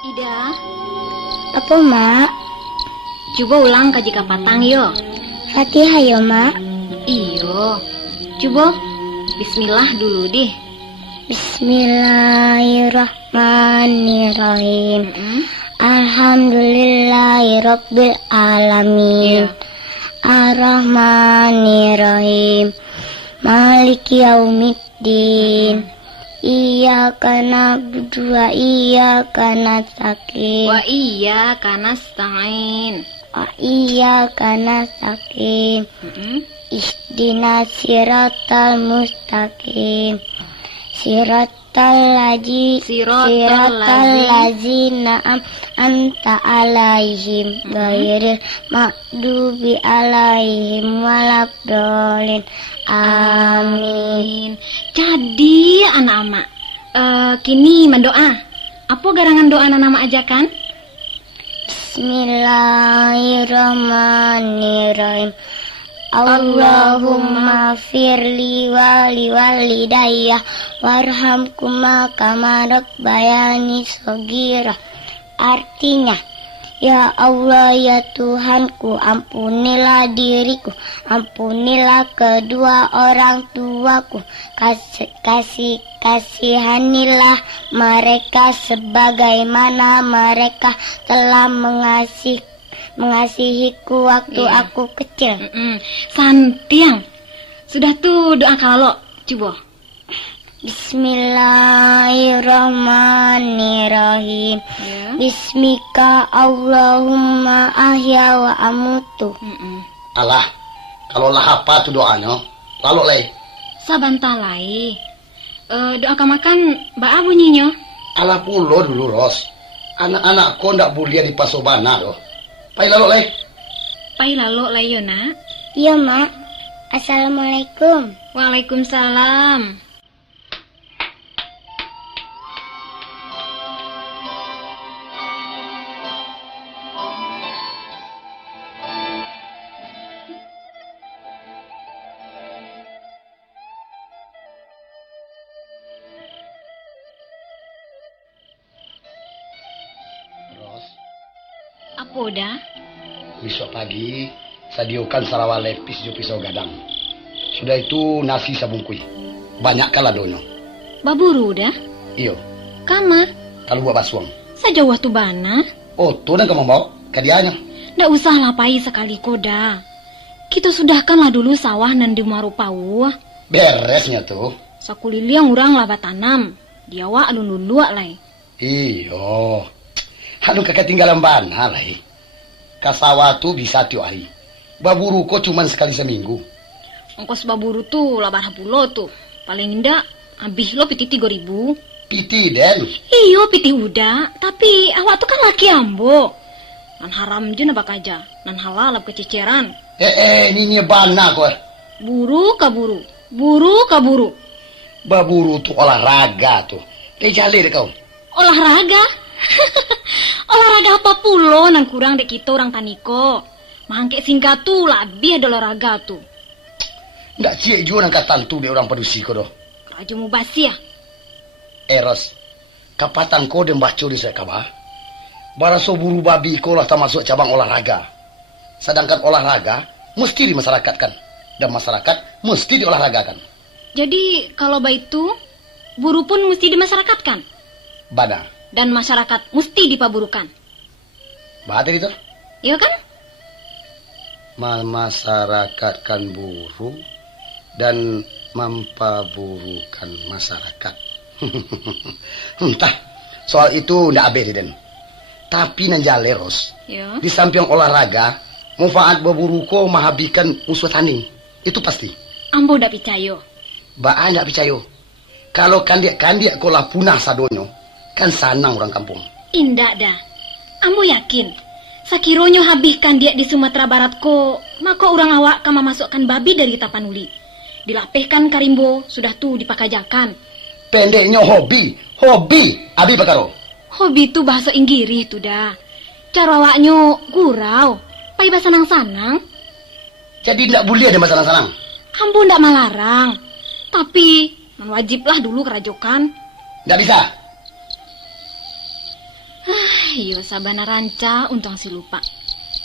Ida, Apa, Mak? coba ulang kaji kapatang yo. Fatihah yo, Mak. Iyo, coba Bismillah dulu deh. Bismillahirrahmanirrahim. Alhamdulillahirabbil alamin. Iya. Ar-Rahmanirrahim. Maliki yaumiddin. Iyyaka na'budu wa iyyaka nasta'in. Wa iya kana stain. Wa iyyaka nasta'in. Ihdinas siratal mustaqim. Siratal ladzina anta alaihim ghairil maghdubi alaihim waladdallin. Amin. Jadi anak ama, kini mendoa. Apa garangan doa anak ama ajakan? Bismillahirrahmanirrahim. Allahumma firli wali walidayya warhamkuma kama rabbayani shaghira. Artinya, ya Allah ya Tuhanku, ampunilah diriku, ampunilah kedua orang tuaku, kasihanilah mereka sebagaimana mereka telah mengasihiku waktu aku kecil. Santiang. Sudah tuh doa kalau coba. Bismillahirrahmanirrahim. Ya. Bismika Allahumma ahya wa amutu. Alah, kalau lah apa tuh doanya? Lalu leh. Sabantalai. Doa makan mbak bunyinya. Alah pulo dulu Ros. Anak-anakku ndak boleh di pasobana loh. Pai lalu leh. Pai lalu layo nak. Iya, Mak. Assalamualaikum. Waalaikumsalam. Ros, Apa udah? besok pagi sadiokan sarawal lepis jo pisau gadang. Sudah itu nasi sabungkui. Banyak kalah donyo. Baburu udah? Iyo, Kama? kalau buat basuang. Sajauh tu bana? Oh, tuh dan kamu mau kadianya. Ndak usah lapai sekali koda. Kita sudahkanlah dulu sawah nan di Marupau. Beresnya tuh. Sakulili yang urang laba tanam. Diawa alun luak lai. Iyo. Aduh kakak tinggalan bana lah. Kasawa tuh bisa tiap hari. Baburu kok cuman sekali seminggu. Ongkos baburu tuh 8 pulo tuh. Paling indah habis lo piti 3.000. Piti den. Iyo piti udah. Tapi awak tuh kan laki ambo. Nan haram je nabak aja. Nan halal lab kececeran. Ini bana kok. Buru kaburu. Buru kaburu. Baburu tuh olahraga tuh. Jalir kau. Olahraga? Olahraga apa pulo nan kurang dek kita orang taniko. Mangke singkat tuh lebih ada olahraga tuh. Nggak cie juga nang katantu dia orang pedusi kau doh. Raja mau basi ya? Eros, kapatan kau dan baca di saya kabar. Baraso buru babi kau lah tak masuk cabang olahraga. Sedangkan olahraga mesti dimasyarakatkan. Dan masyarakat mesti diolahragakan. Jadi kalau baik itu buru pun mesti dimasyarakatkan. Bada. Dan masyarakat mesti dipaburukan. Bahasa itu? Iya kan? Memasyarakatkan buru dan mempaburukan masyarakat. Entah, soal itu ndak abe den. Tapi nanjale Ros, Ya. di samping olahraga, manfaat berburu ko mahabikan musuh tanding. Itu pasti. Ambo ndak percaya. Baa ndak percaya. Kalau kandiak ko lah punah sadonyo, kan sanang orang kampung. Indah dah. Ambo yakin. Sakironyo habiskan dia di Sumatera Barat ko, maka orang awak kama masukkan babi dari Tapanuli. Dilapehkan karimbo, sudah tuh dipakajakan. Pendeknya hobi, abi bakaro. Hobi itu bahasa Inggris tuh dah. Cara awaknya gurau, pai bahasa sanang-sanang. Jadi ndak boleh ada masalah sanang. Ambo ndak melarang. Tapi, wajiblah dulu kerajokan. Ndak bisa. Yo sabana ranca untung si lupa.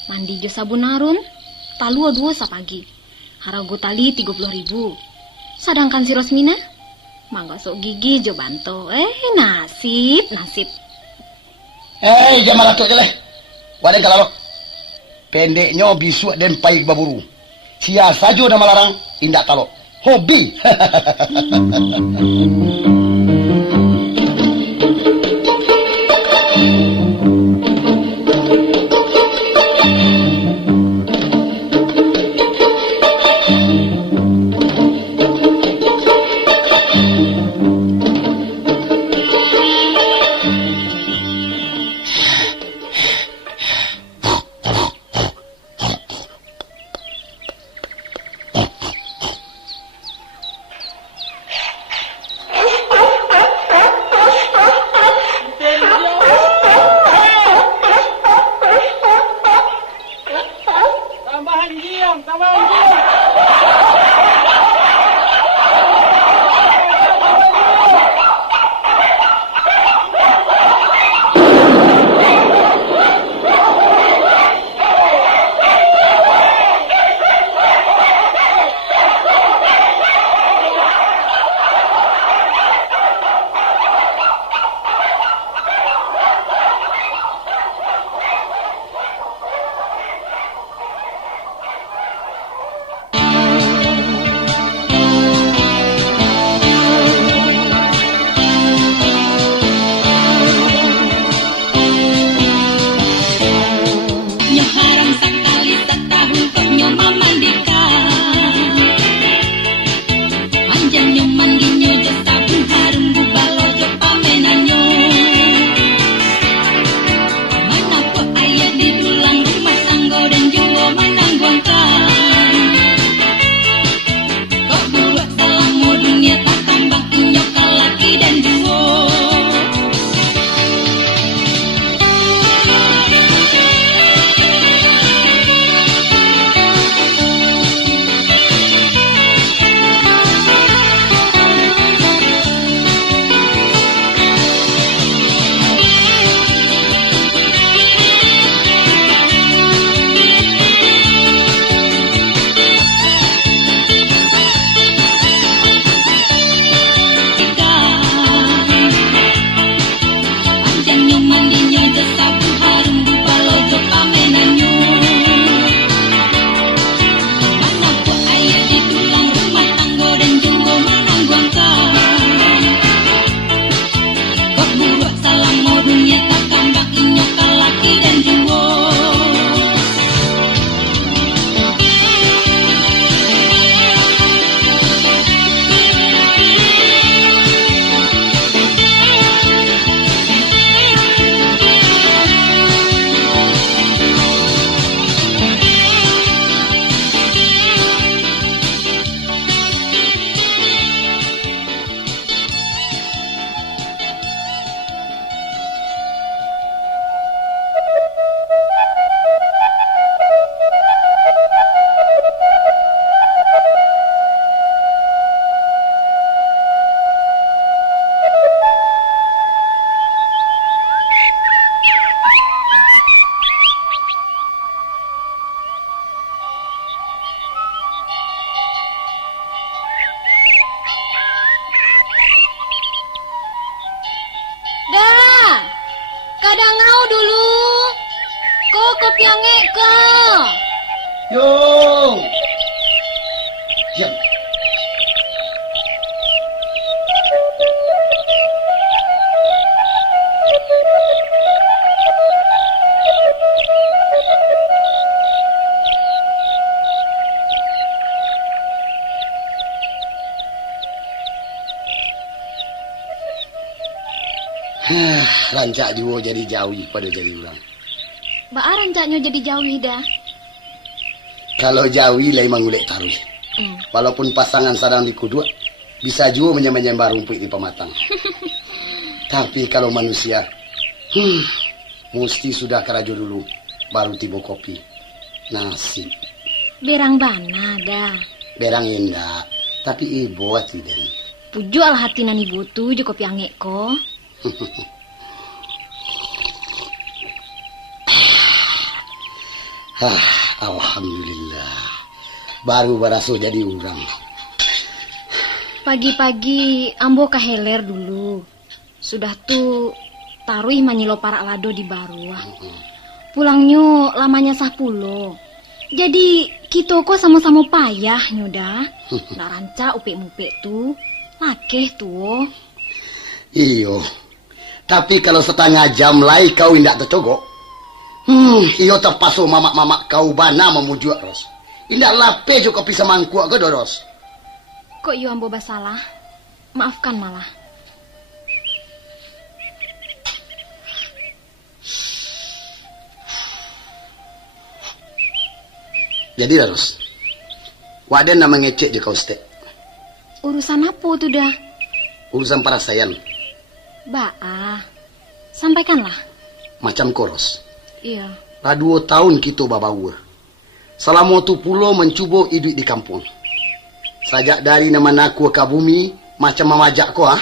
Mandi jo sabun narun, talu dua sapagi. Harago tali 30.000. Sedangkan si Rosmina, mangga sok gigi jo banto. Nasib. Dia malah tuh jeleh. Wadah kalau pendeknya bisu dan paik baburu. Sia saja nama larang indak talo. Hobi. Rancak juga jadi jauh pada jadi orang. Baa rancaknya jadi jauh dah. Kalau jauh lain mangulek taruh. Walaupun pasangan sadang di kudua, bisa juga menyembah rumput di pematang. Tapi kalau manusia, mesti sudah kerajo dulu, baru tiba kopi. Nasi. Berang bana dah. Berang indah, tapi ibu tidak. Puju al hati nani butuh jo kopi angek ko. Alhamdulillah. Baru baraso jadi orang. Pagi-pagi ambo keheler dulu. Sudah tuh taruh manyilo parak lado di baruah. Pulangnya lamanya 10. Jadi kita kok sama-sama payah nyoda. Nak ranca upik-mupik tuh. Lakeh tuh. Iyo. Tapi kalau setengah jam lagi kau indak tercogok. Iyo terpasu mamak-mamak kau bana memujuk Ros. Indak lape juga bisa mangkuak ke Doros. Kok iyo ambo basalah? Maafkan malah. Jadi Ros, waden nama ngecek je kau stek. Urusan apa tuh dah? Urusan parasayan. Baa, sampaikanlah. Macam koros. Iya. Lah 2 tahun kita babawa. Selama tu pulau mencuba hidup di kampung. Sajak dari nama naku ke bumi, macam mamajak ko ha.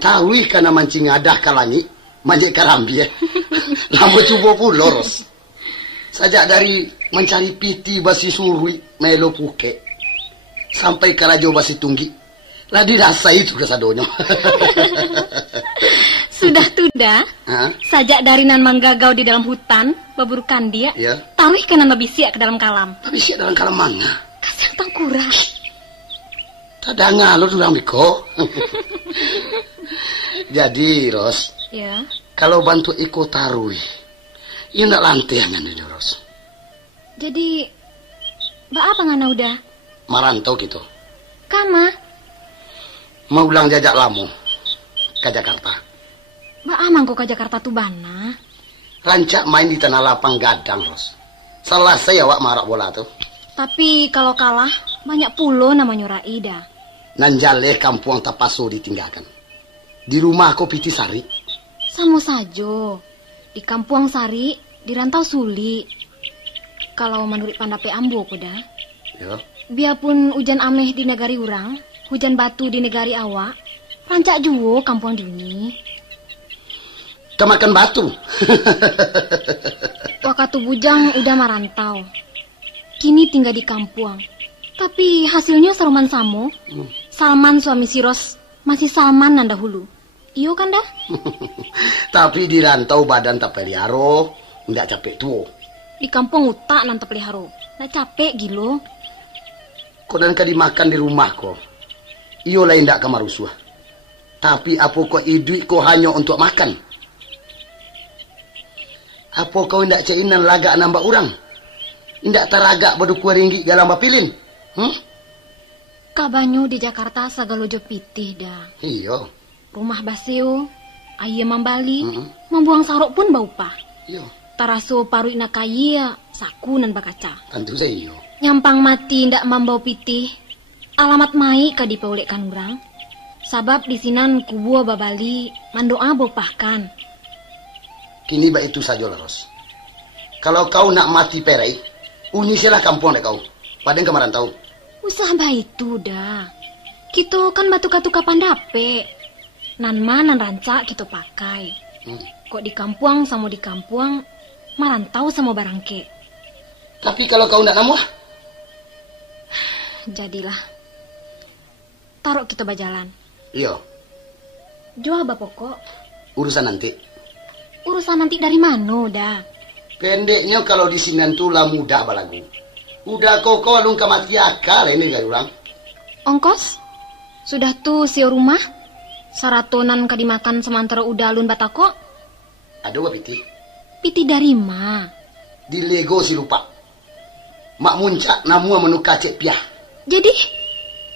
Tahu kana mancing adah ke langit, majik karambi Lama cuba pulau Ros. Sajak dari mencari piti basi surui melo puke. Sampai ke rajo basi tunggi. Lah dirasa itu kesadonyo. Sudah tuda. Sajak dari nan manggagau di dalam hutan, baburukan dia. Ya. Taruh ke nan babisiak ke dalam kalam. Babisiak dalam kalam mana? Kasih tangkura. Tadanga lo durang biko. Jadi Ros. Ya. Kalau bantu ikut taruh. Ia nak lantai aman ni Ros. Jadi, ba apa ngana udah? Marantau gitu. Kama? Mau ulang jajak lamu ke Jakarta. Ba amang kok ke Jakarta tuh bana? Rancak main di tanah lapang gadang Ros. Salah saya wak marak bola tuh. Tapi kalau kalah banyak pulau namanya Raida. Nanjale kampung tapaso ditinggalkan. Di rumah aku piti sari. Sama saja. Di kampung sari, di rantau suli. Kalau menurut pandape ambo kuda. Ya. Biarpun hujan ameh di negari urang, hujan batu di negari awak, rancak juwo kampung dini. Kemakan batu. Wakatu bujang udah merantau. Kini tinggal di kampung. Tapi hasilnya Saruman Samo. Salman suami si Ros masih Salman nan dahulu. Iyo kan dah? Tapi di rantau badan tak peliharo, ndak capek tuh. Di kampung utak nan tak peliharo. Ndak capek gilo. Kau dan kadi makan di rumah kau. Iyo lain ndak kamarusuah. Tapi apa kau hidup kau hanya untuk makan? Apa kau ndak cainan lagak nambah orang? Ndak teragak berdua ringgit galang bapilin? Kabanyo di Jakarta sagalojo pitih dah. Iyo. Rumah baseo, ayam mambali, membuang sarok pun bau pah. Iyo. Taraso paru ina kaya, saku nan bakaca. Tentu saya iyo. Nyampang mati ndak mambau pitih. Alamat mai kadi paulekkan urang. Sabab di sinan kubua babali mandoa bopahkan. Kini ba itu saja lah Ros. Kalau kau nak mati perai, unisilah kampung dek kau. Padahal kemarin tahu. Usah baik itu dah. Kita kan batu-katu kapan dape. Nan nan ranca kita pakai. Kok di kampung sama di kampung, marantau sama barangke. Tapi kalau kau nak namuah? Jadilah. Taruh kita berjalan. Iya. Jual apa pokok? Urusan nanti. Urusan nanti dari mana dah? Pendeknya kalau di sini tulah mudah balagu. Udah koko alung kamati akal ini gak ulang. Ongkos? Sudah tuh sio rumah? Saratonan kadimakan semantara udah alun batako? Ada apa piti? Piti dari ma? Di Lego si lupa. Mak muncak namua menukar cek piah. Jadi,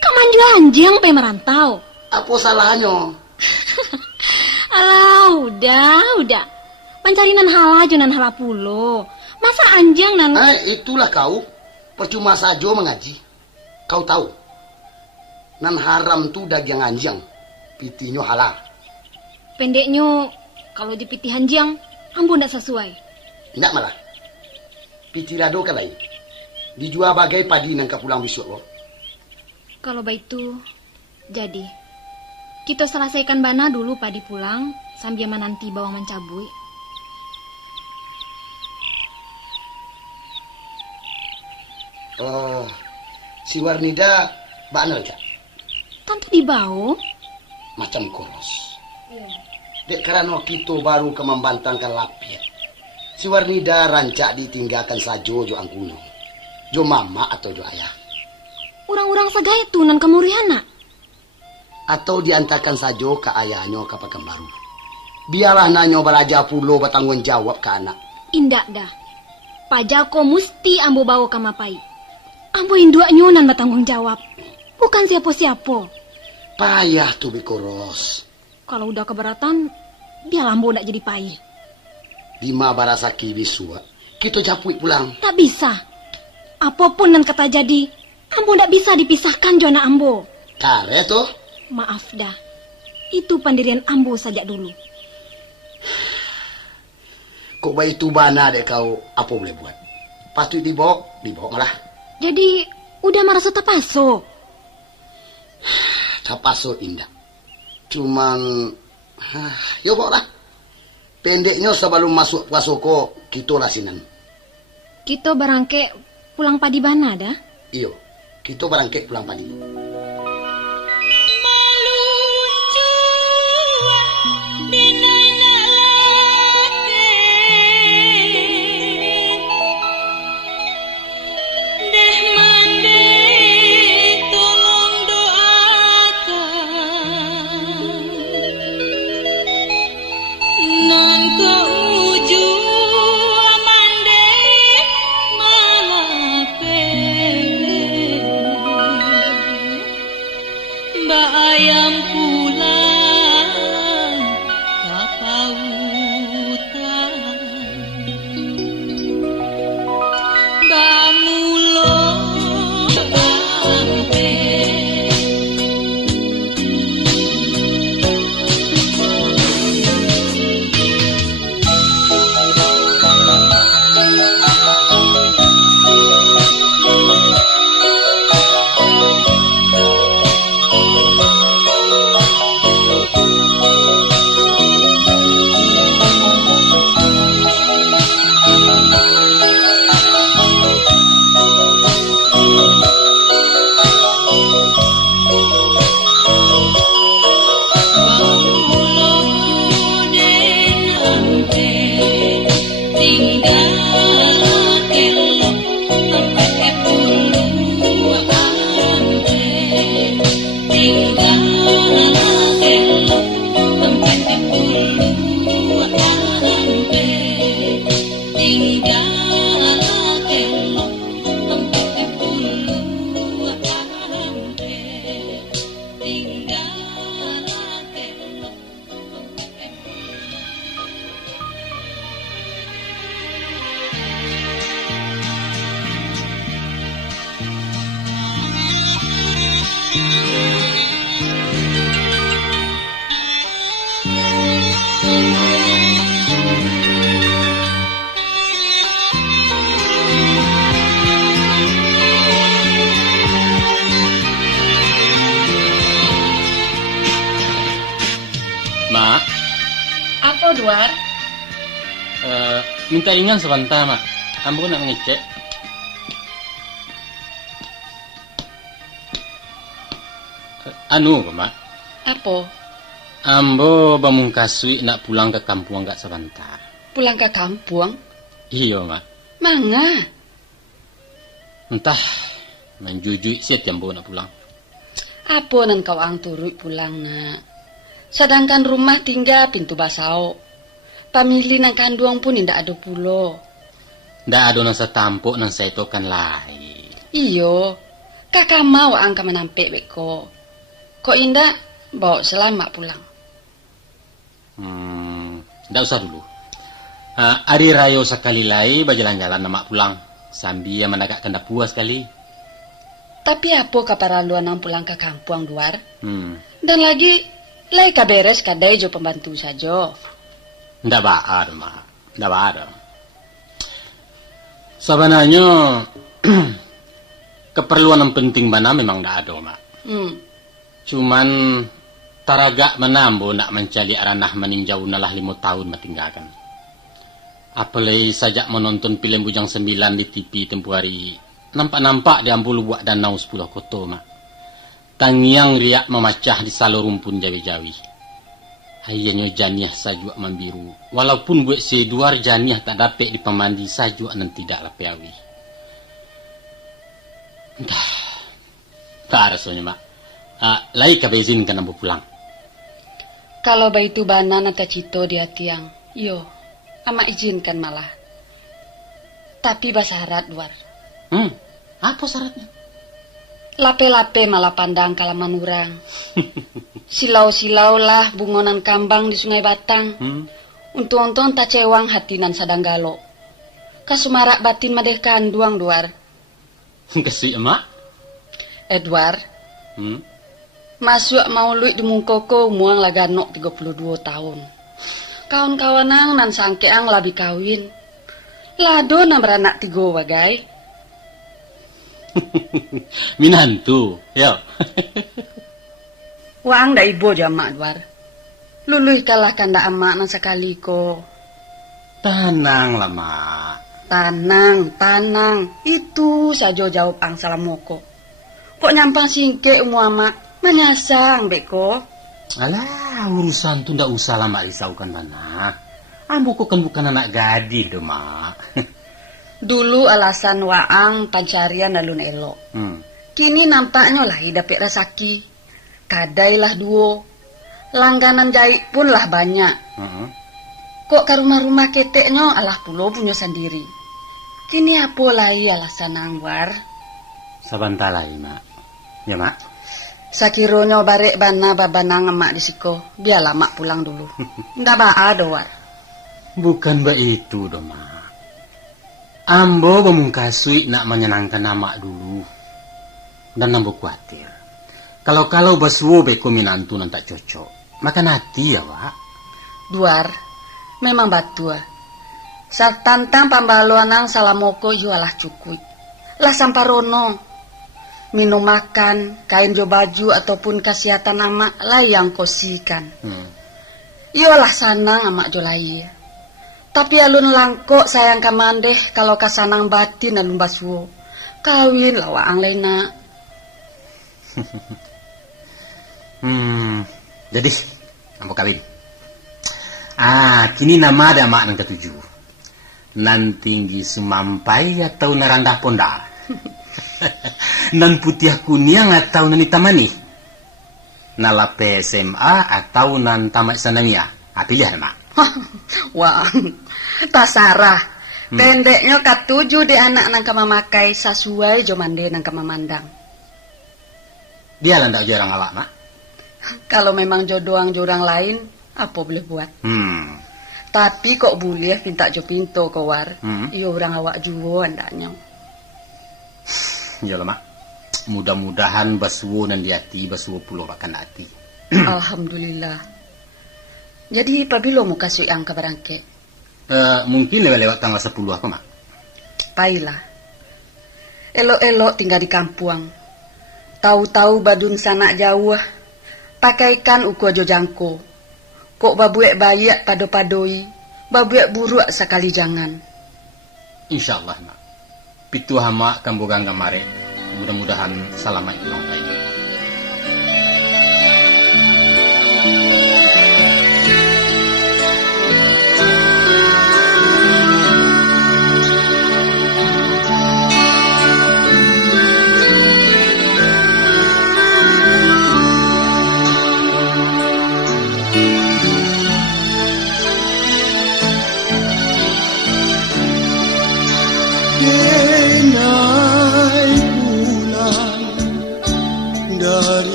kaman jual anjing pe merantau? Apa salahnya? Alah, udah. Pancarinan hala jonan hala pulo. Masa anjing nan... Itulah kau. Percuma saja mengaji. Kau tahu. Nan haram tu daging anjing. Pitinyo halal. Pendeknya, kalau di piti anjing, ambo ndak sesuai. Ndak malah. Piti rado kan lain. Dijual bagai padi nang pulang besok loh. Kalau begitu, jadi. Kita selesaikan bana dulu padi pulang, sambil menanti bawang mencabui. Oh, si Warnida bakal aja. Tentu dibawa. Macam koros. Dek karena kita baru ke membantangkan lapir. Si Warnida rancak ditinggalkan sajo jo angkuno. Jo mama atau jo ayah. Orang-orang sagaya tunan kemuriana. Atau diantarkan sajo ke ayahnya ke pakem baru. Biarlah nanyo beraja pulo bertanggung jawab ke anak. Indak dah. Pajako mesti ambo bawa ke mapai. Ambo indua nyunan bertanggung jawab. Bukan siapa-siapa. Payah tuh Bikoros. Kalau udah keberatan, biar ambo ndak jadi payah. Bima barasaki bisua. Kita capui pulang. Tak bisa. Apapun yang kata jadi, ambo ndak bisa dipisahkan jona ambo. Kare tuh. Maaf dah. Itu pendirian ambo sajak dulu. Kok bayi tu bana dek kau apa boleh buat? Pasti dibawa malah. Jadi udah merasa terpaso. Terpaso indah. Cuman, yo bawa lah. Pendeknya sebelum masuk puasoko kita lasinan. Kita barangke pulang padi bana dah. Iyo, kita barangke pulang padi. Mak. Apa, Duar? Minta ringan sebentar, Mak. Ambo nak ngecek. Anu, Mak. Apa? Ambo bamungkasui nak pulang ke kampung agak sebentar. Pulang ke kampung? Iya, Mak. Mangga? Entah, menjujui siat ambo nak pulang. Apa nan kau ang turut pulang, nak? Sedangkan rumah tinggal pintu basau. Pamili nang kanduang pun indak ada pulo. Ndak ada nang setampuk nang saya tokan lain. Iyo, kakak mau angka menampik beko. Kok indak bawa selamat pulang? Ndak usah dulu. Hari raya sekali lagi berjalan-jalan nama pulang. Sambil menagakkan dah puas sekali. Tapi apa kaparaluan nang pulang ke kampung, Duar? Dan lagi lai kaberes kadai jo pembantu saja. Ndak baar, Mak. Ndak baar. Sebenarnya keperluan yang penting mana memang ndak ada, Mak. Cuman taragak menambo nak mencari aranah meninjau nalah 5 tahun matinggalkan. Apalagi sajak menonton film Bujang 9 di TV tempoh hari nampak-nampak diambul buat danau 10 koto, mak. Tangiang riak memacah di salo rumpun jawi-jawi. Hayanya janiah sajua membiru. Walaupun buat seduar janiah tak dapat dipemandi sajua nan tidak lapiawi. Entah. Tak rasanya, mak. Lai ka izinkan ambo pulang. Kalau baitu bana nata cito di hatiang, yo, ama izinkan malah. Tapi basyarat luar. Apa syaratnya? Lape-lape malah pandang kalaman urang. Silau-silau lah bungonan kambang di Sungai Batang. Untung-untung tak cewang hatinan sadang galo. Kasumarak batin madeh kanduang duar. Kasih emak? Edward. Masuk mau luit di mungkoko muang laganok 32 tahun. Kawan-kawanang nan sangkeang labi kawin. Lado na beranak 3 wagai. Minantu, yo. Wang da ibo jamak Edward. Luluh kalah kanda amak nan sekali ko. Tenang lah, mak. Tanang. Itu saja jawab ang salamoko. Kok nyampang singke amak? Menyasang, beko. Alah, urusan tu ndak usah lah mak risaukan mana. Ambo kok kan bukan anak gadis doh, mak. Dulu alasan waang pancarian alun elok. Kini nampaknya lah dapet rasaki. Kadailah 2. Langganan jahit pun lah banyak. Kok ke rumah-rumah keteknya alah pulau punya sendiri. Kini apa lagi alasan angwar? Sabantalai, mak. Ya, mak. Sakironyo barek bana babanang emak disiko. Biarlah mak pulang dulu. Ndak baa doar. Bukan begitu doh, mak. Ambo memungkasui nak menyenangkan amak dulu. Dan ambo khawatir. Kalau basuo beko minantu nan tak cocok. Maka nanti ya, Wak. Duar, memang batua. Saat tantang pambaluanang salamoko jualah cukut. Lah samparono. Minum makan, kain jo baju ataupun kesehatan amak lah yang kosikan. Yolah sanang amak jo lai. Tapi alun langkok sayang kamandeh kalau kasanang batin alun basuo. Kawin lah waang lena. Jadi, ambo kawin. Kini nama ada mak nang ke-7. Nan tinggi sumampai atau narandah ponda. Nan putih kuning atau nan hitam manis. Nalape SMA atau nan tamat sanawiyah. Pilihan mak. Wah, tasarah. Pendeknya ke-7 di anak nang kamamakai sesuai jomande nang kamamandang. Dia lah ndak jarang awak, mak. Kalau memang jodoang jurang lain, apa boleh buat? Tapi kok boleh pinta jo pinto kowar. Iyo orang awak juo andaknya. Ya lah, mak. Mudah-mudahan basuo nan diati basuo pulau makan hati. Alhamdulillah. Jadi pabilo mau kasih angka barangke? Mungkin lewat tanggal 10 apa, mak? Pailah. Elok-elok tinggal di kampung. Tahu-tahu badun sanak jauh. Pakaikan uku ajo jangko. Kok babuek bayak pado-padoi. Babuek buruk sekali jangan. InsyaAllah, mak. Pitu hama kambogang kamare. Mudah-mudahan selamat ulang tahun.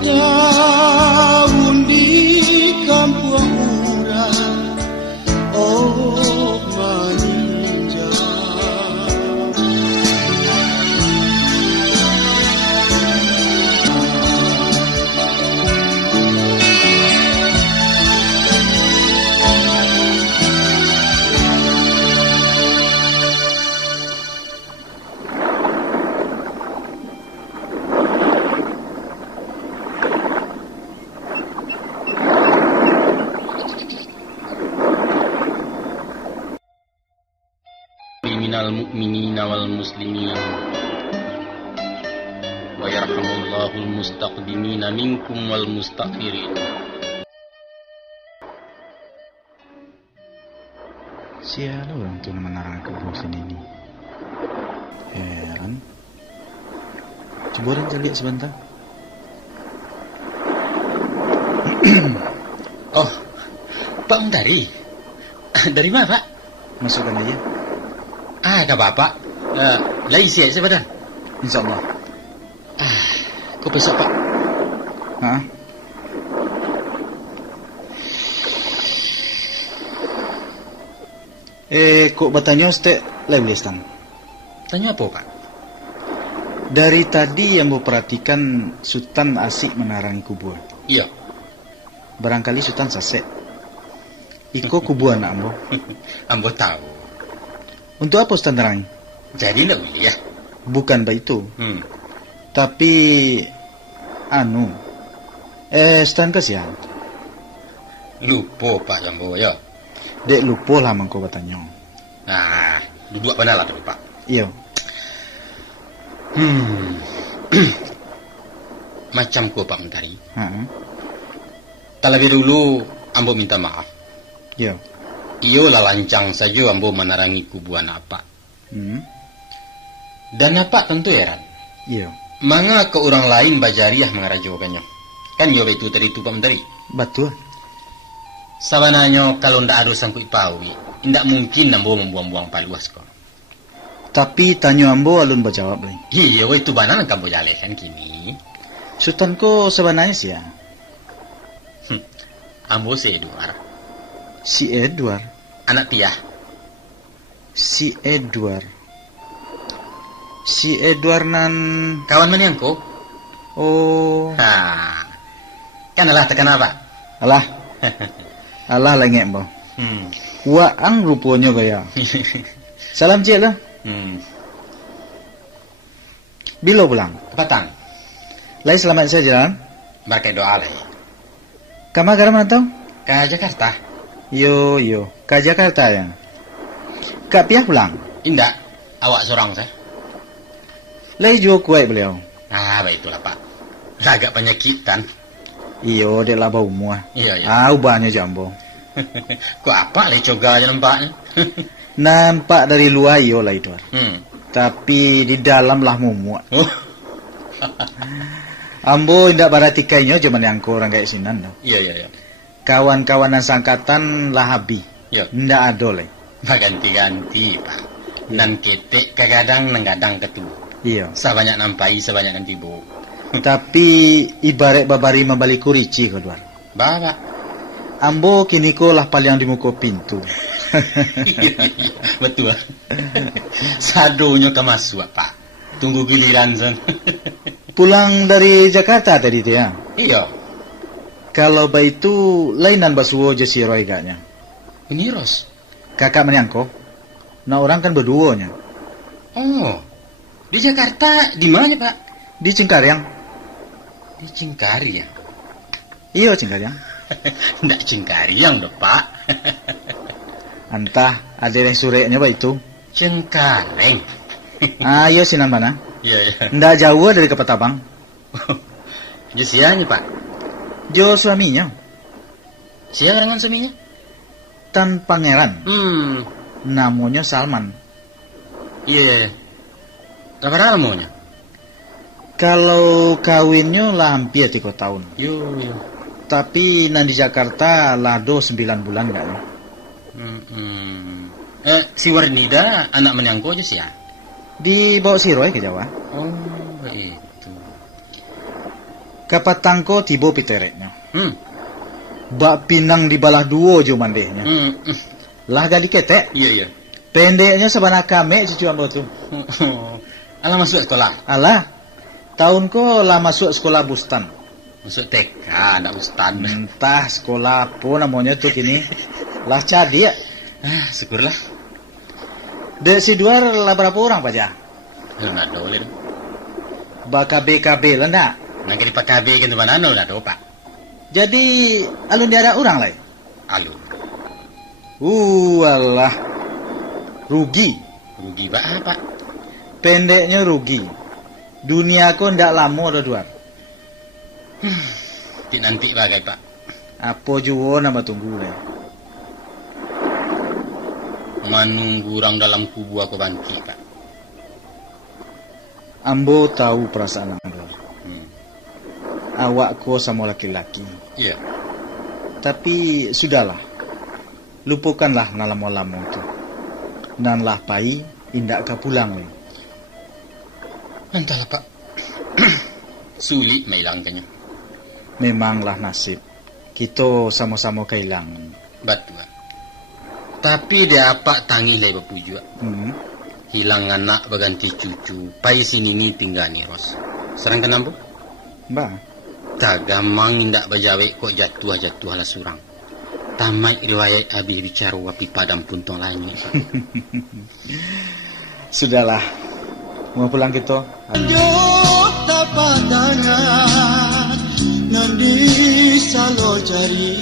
Tahun-tahun di kampung orang, oh maninja. mu'minina wal muslimin. Wa yarhamullahu al-mustaqdimina minkum wal mustakhirin. Siapa orang tu nama narang ke bawah sini ni? Heran. Coba orang lihat sebentar. Oh, Pak Mentari. Dari mana, Pak? Masukkan aja. Kak Bapak. Lagi siap sebentar. InsyaAllah. Kau besok, Pak. Hah? Kok bertanya Ustaz Leblistan? Tanya apa, Pak? Dari tadi yang perhatikan Sultan asik menarangi kubuan. Iya. Barangkali Sultan sasek. Iko kubuan nak ambo. Ambo tahu. Untuk apa Sultan terangi? Jadi nak boleh ya? Bukan baik itu. Tapi Sultan kasihan. Lupa Pak Jambo ya. Dek lupa lah mangko bertanya. Nah, duduk mana lah dulu Pak? Iya. Macam ku Pak Mentari. Terlebih dulu ambo minta maaf. Iya. Iyo lah lancang saja ambo menarangi kubuan apa. Dan apa tentu heran. Iya. Manga ke orang lain bajariah mengarajokannya. Kan yo itu tadi tu Pak Mentari. Betul. Sabananya kalau ndak ada sangkut pawi, ndak mungkin ambo membuang-buang paluas kok. Tapi tanya ambo alun berjawab lagi. Iya, itu banan kamu jalekan kini. Sultan ko sebenarnya sih ya. Ambo si Edward. Si Edward. Anak Tiah. Si Edward. Si Edward nan kawan mana yang kau? Oh. Kan alah tekan apa? Alah. Alah lengek mbak. Waang rupanya gaya. Salam cik lah. Bila pulang? Petang. Lai selamat saja. Pakai doa lah. Kamu gara mana tahu? Ke Jakarta. Yo. Ke Jakarta ya. Kak Piah pulang? Indak. Awak seorang saya. Lai jual kuat beliau. Baiklah Pak. Agak penyakitan. Iyo, dia lah bau muah. Iya. Ubahnya jambo. Kok apa lah coga aja nampaknya? Nampak dari luar iyo lah itu. Tapi di dalam lah muak. Ambo indak baratikainya cuman yang orang kayak sinan. Iya. Kawan-kawanan sangkatan lah habis. Iya. Ndak ada lah. Ganti-ganti Pak. Nan ketek kadang nenggadang ketua. Iya. Sebanyak nampai, sebanyak nanti bu. Tapi ibarat babari membalik kurici kedua. Bapak. Ambo kini ko lah paling di muka pintu. Iya. Betul. Sadonya ke masuk Pak. Tunggu giliran son. Pulang dari Jakarta tadi tu ya? Iya. Kalau baik itu lainan basuo jesi roy gaknya. Ini Ros. Kakak menyangko. Nah orang kan berduanya. Oh. Di Jakarta di mana Pak? Di Cengkareng. Di Cengkareng. Iya Cengkareng. Ndak Cengkareng dong Pak. Entah ada yang sureknya Pak itu. Cengkareng. Iya sinan mana? Iya. Ndak jauh dari Kepatabang. Jo sianya Pak? Jo suaminya. Siapa dengan suaminya? Tan Pangeran. Namanya Salman. Iya. Berapa namanya? Kalau kawinnya lah hampir 3 tahun. Yo. Tapi di Jakarta lah 9 bulan enggak ya? Si Warnida anak menyangko aja sih ya? Dibawa si Roy ke Jawa. Oh, itu. Kapatangko tibo pitereknya. Bak pinang di balah 2 jo mandehnya. Lah gak diketek. Iya. Pendeknya sebanyak kami cucu ambo tu. Alah masuk sekolah? Alah. Tahun ko lah masuk sekolah Bustan. Masuk TK, anak Bustan. Entah sekolah apa namanya tu kini. Lah cadi ya. Syukurlah. Dek si Duar lah berapa orang Pak Jah? Nggak ada boleh. BKB lah ndak? Nak di PKB kan mana nggak ada Pak. Jadi alun dia ada orang lain? Alun. Alah. Rugi. Rugi apa? Pendeknya rugi. Dunia ko ndak lama dah duar. Nanti bagai Pak. Apa juo nama tunggu le. Menunggu orang dalam kubu aku bangkit Pak. Ambo tahu perasaan ambo. Awak ko sama laki-laki. Iya. Tapi sudahlah. Lupakanlah nalamo-lamo itu. Nanlah pai indak ka pulang le. Entahlah Pak. Sulit menghilangkannya. Memanglah nasib. Kita sama-sama kehilangan. Betul. Tapi dia apa tangi le bapu juga. Hilang anak berganti cucu. Pai sini ni tinggal ni Ros. Serang kenapa? Mbak. Tak gamang indak berjawe kok jatuh lah surang. Tamat riwayat habis bicara wapi padam puntung lain. Sudahlah. Mau pulang kita. Jok tapak tangan Nandi salo jari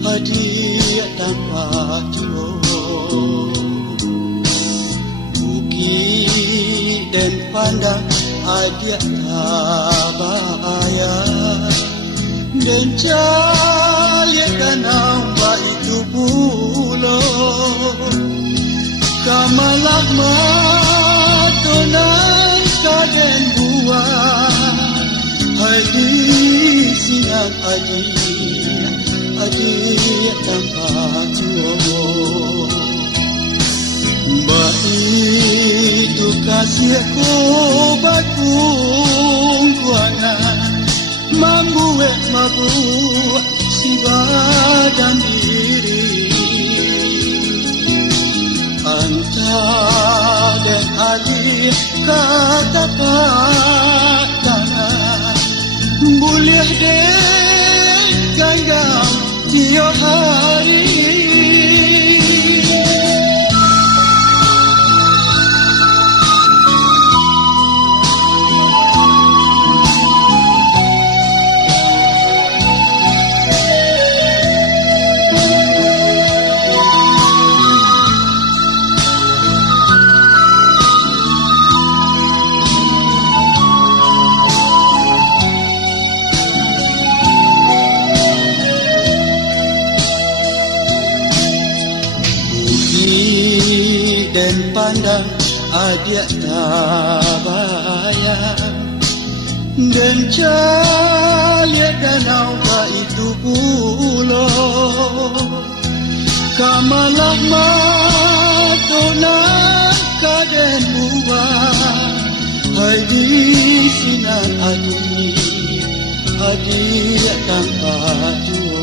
Hadiah tanpa tuo Bukit dan pandang Hadiah tabaya Dan caliakan hamba itu pulau Kamalah matonan kaden buah Hadi siang adi tanpa tuo Mbak itu kasih ko batung kuana Mambuek mabuk si badan diri Anta dan Ali kata patana Boleh deh gayam tiap hari dan pandang adik tabaya dan caliat danau itu pulau kamalah matona kaden buah hai di sinar adik tanpa tuo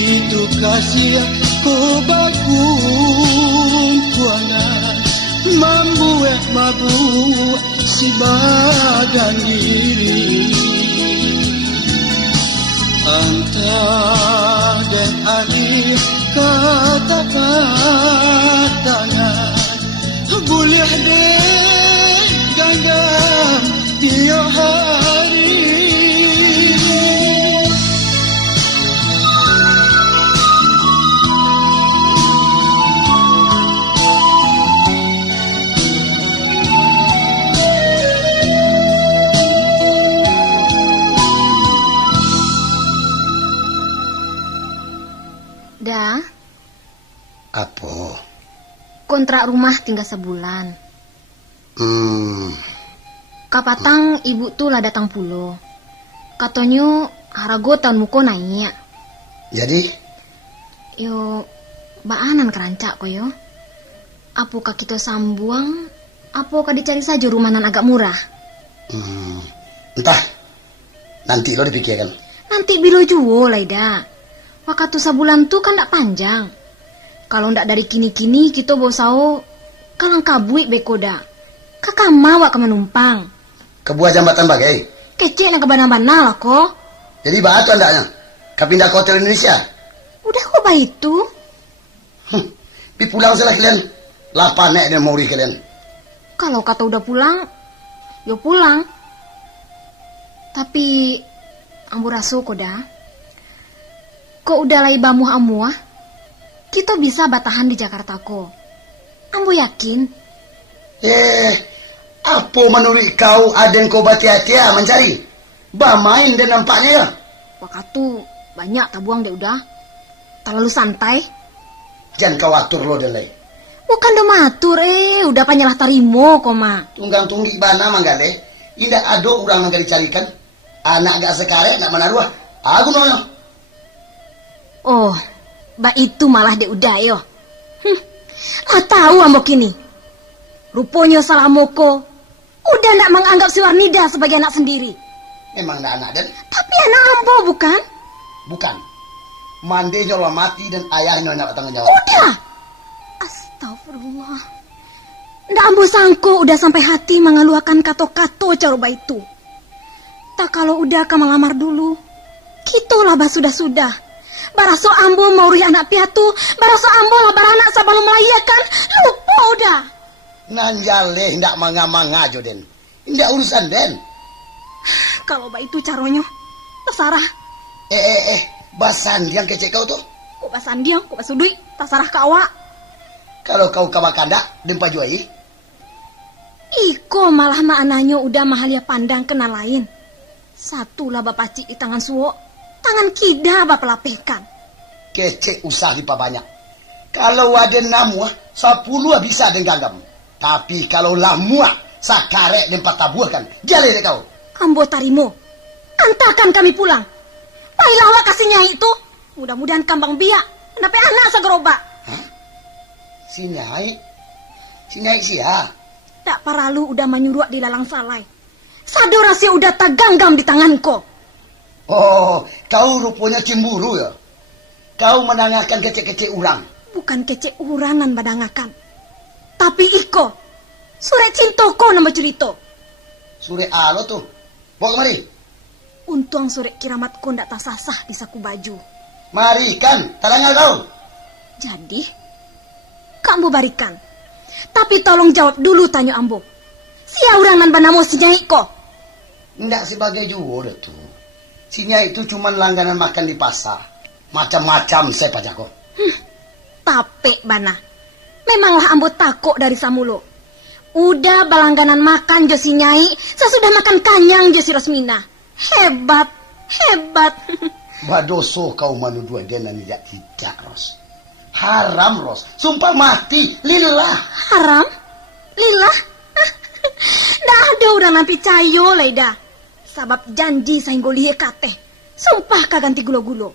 itu kasih ko bakung kuana mambuek mabuk si badan diri Anta dan Ali kata katanya boleh deh ganggam tiap hari Dah. Apa? Kontrak rumah tinggal sebulan. Kapatang ibu tu lah datang pulo. Katanya harago tahun muko naik. Jadi? Yo, baanan kerancak ko yo. Apakah kita sambuang? Apakah dicari saja rumahan agak murah? Entah. Nanti lo dipikirkan. Nanti bilo juo lah ida. Waktu sebulan tu kan tak panjang. Kalau ndak dari kini-kini kita bosao kalang kabuik bekoda. Kakak mawak ke menumpang. Kebuah jambatan bagai. Kecil yang kebana-bana lah kok. Jadi batu andaknya. Kapindah ke hotel Indonesia. Udah kok baik itu. Pi pulang salah kalian. Lapan nek dia mau kalian. Kalau kata udah pulang, yo pulang. Tapi amburasu kok dah. Kok udah lai bamuh amuah? kita bisa batahan di Jakarta ko. Ambo yakin. Apa menurut kau Aden kau hati-hati mencari? Main dan nampaknya ya. Waktu banyak tabuang deh udah. Terlalu santai. Jangan kau atur lo dan lain. Bukan do matur udah panyalah tarimo koma. Tunggang tunggi bana manggale. Indah ado urang mangga dicarikan. Anak gak sekare nak menaruh. Aku noyo. Oh, ba itu malah deh udah yo. Lah tahu ambo kini. Rupanya Salamoko udah ndak menganggap si Warnida sebagai anak sendiri. Memang ndak anak dan. Tapi anak ambo bukan? Bukan. Mandenya lah mati dan ayahnya nak tanggung jawab. Udah. Astagfirullah. Ndak ambo sangko udah sampai hati mengeluarkan kato-kato caroba itu. Tak kalau udah ka melamar dulu. Kitulah bah sudah-sudah. Baraso ambo mauri anak piatu, baraso ambo lah baranak sabalo melayakan. Lupa udah. Nanjale ndak manga-manga jo den. Ndak urusan den. Kalau bah itu caronyo. Terserah. Basan yang kecek kau tuh. Kok basan dia, kok basudui, terserah ka awak. Kalau kau kawakanda dempa juai. Iko malah maknanya udah mahalia pandang kena lain. Satulah bapak cik di tangan suwo, tangan kida bapak lapehkan. Kecek usah dipa banyak. Kalau ada namua, 10 bisa denganggam. Tapi kalau lamua, sakarek dempa tabuhkan. Jale deh kau. Ambo tarimo, antakan kami pulang. Baiklah awak kasihnya itu. Mudah-mudahan kambang biak, kenapa anak segerobak. Hah? Si Nyai siapa? Tak paralu udah menyuruh di lalang salai. Sado rahasia udah taganggam di tanganku. Oh, kau rupanya cemburu ya? Kau menangakan kecek-kecek urang. Bukan kecek uranan badangakan. Tapi iko, surat cintoko nama cerita. Surat alo tuh. Bawa kemari. Untung surat kiramatku ndak tak sah di saku baju. Mari kan, talangal kau. Jadi, kamu barikan. Tapi tolong jawab dulu tanya ambo. Sia urang nan banamo si Nyai ko. Ndak sebagai juara tuh. Si Nyai itu cuma langganan makan di pasar. Macam-macam saya pajako. Tapi bana. Memanglah ambo takut dari samulo. Udah balangganan makan jo si Nyai, sesudah makan kanyang jo si Rosmina. Hebat. Badoso kau menuduh denan tidak Ros. Haram Ros. Sumpah mati. Lillah. Haram? Lillah? Ndak ada orang nampi cayo leda. Sabab janji sainggo liye kateh. Sumpah kaganti gulo-gulo.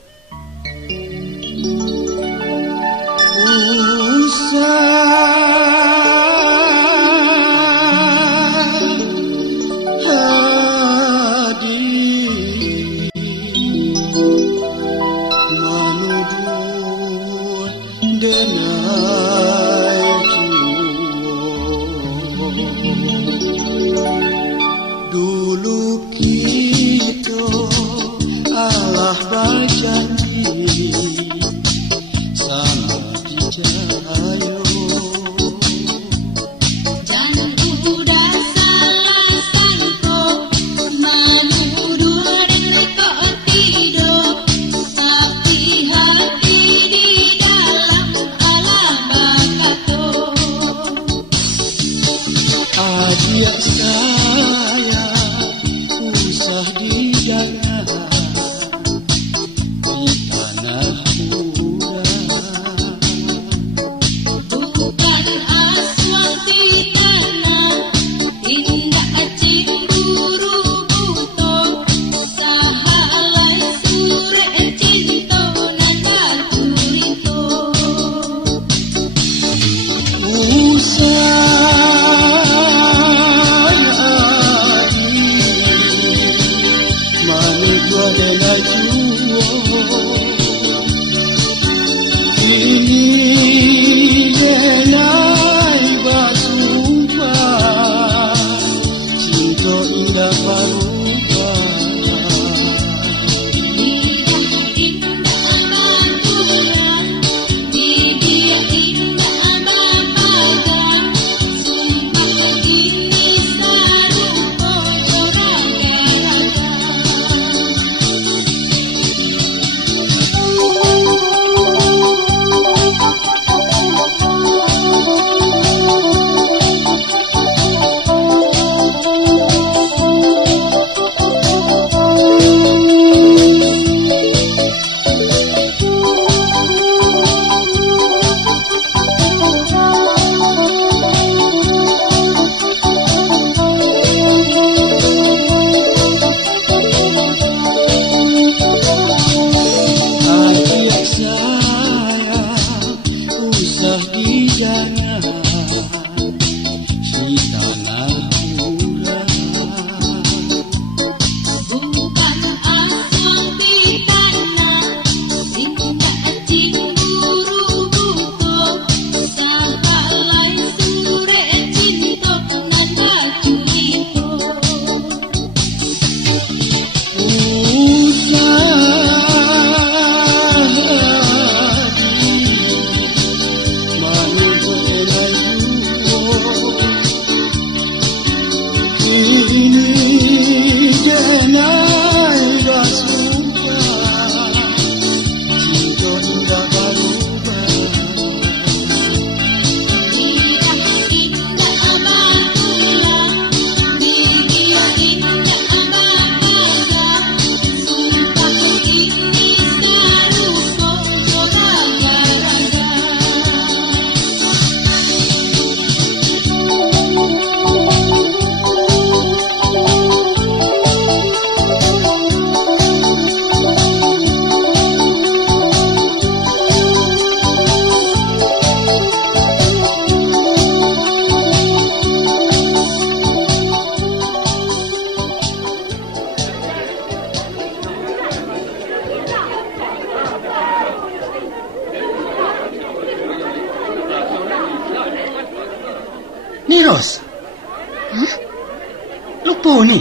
Ros. Hah? Lupa nih.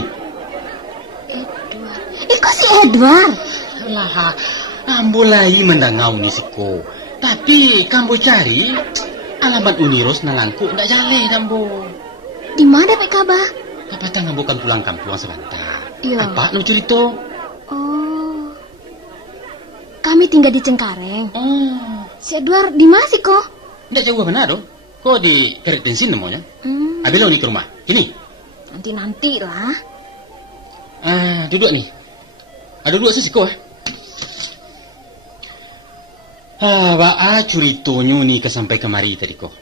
Iko si Edward. Lah, ambo lai mendangau nih siko. Tapi kambo cari alamat Uniros nangangku ndak jale kambo. Di mana Pak Kabah? Kapatang ambo kan pulang kampung sebentar. Iya. Apa nu cerita? Oh. Kami tinggal di Cengkareng. Oh, Si Edward di mana sih kok? ndak jauh mana do? Kok di Keret Bensin namanya? Abilo nih ke rumah. Ini. Nanti lah. Duduk nih. Ada dua sih kok. Ba curitonyo nih kesampai kemari tadi kok.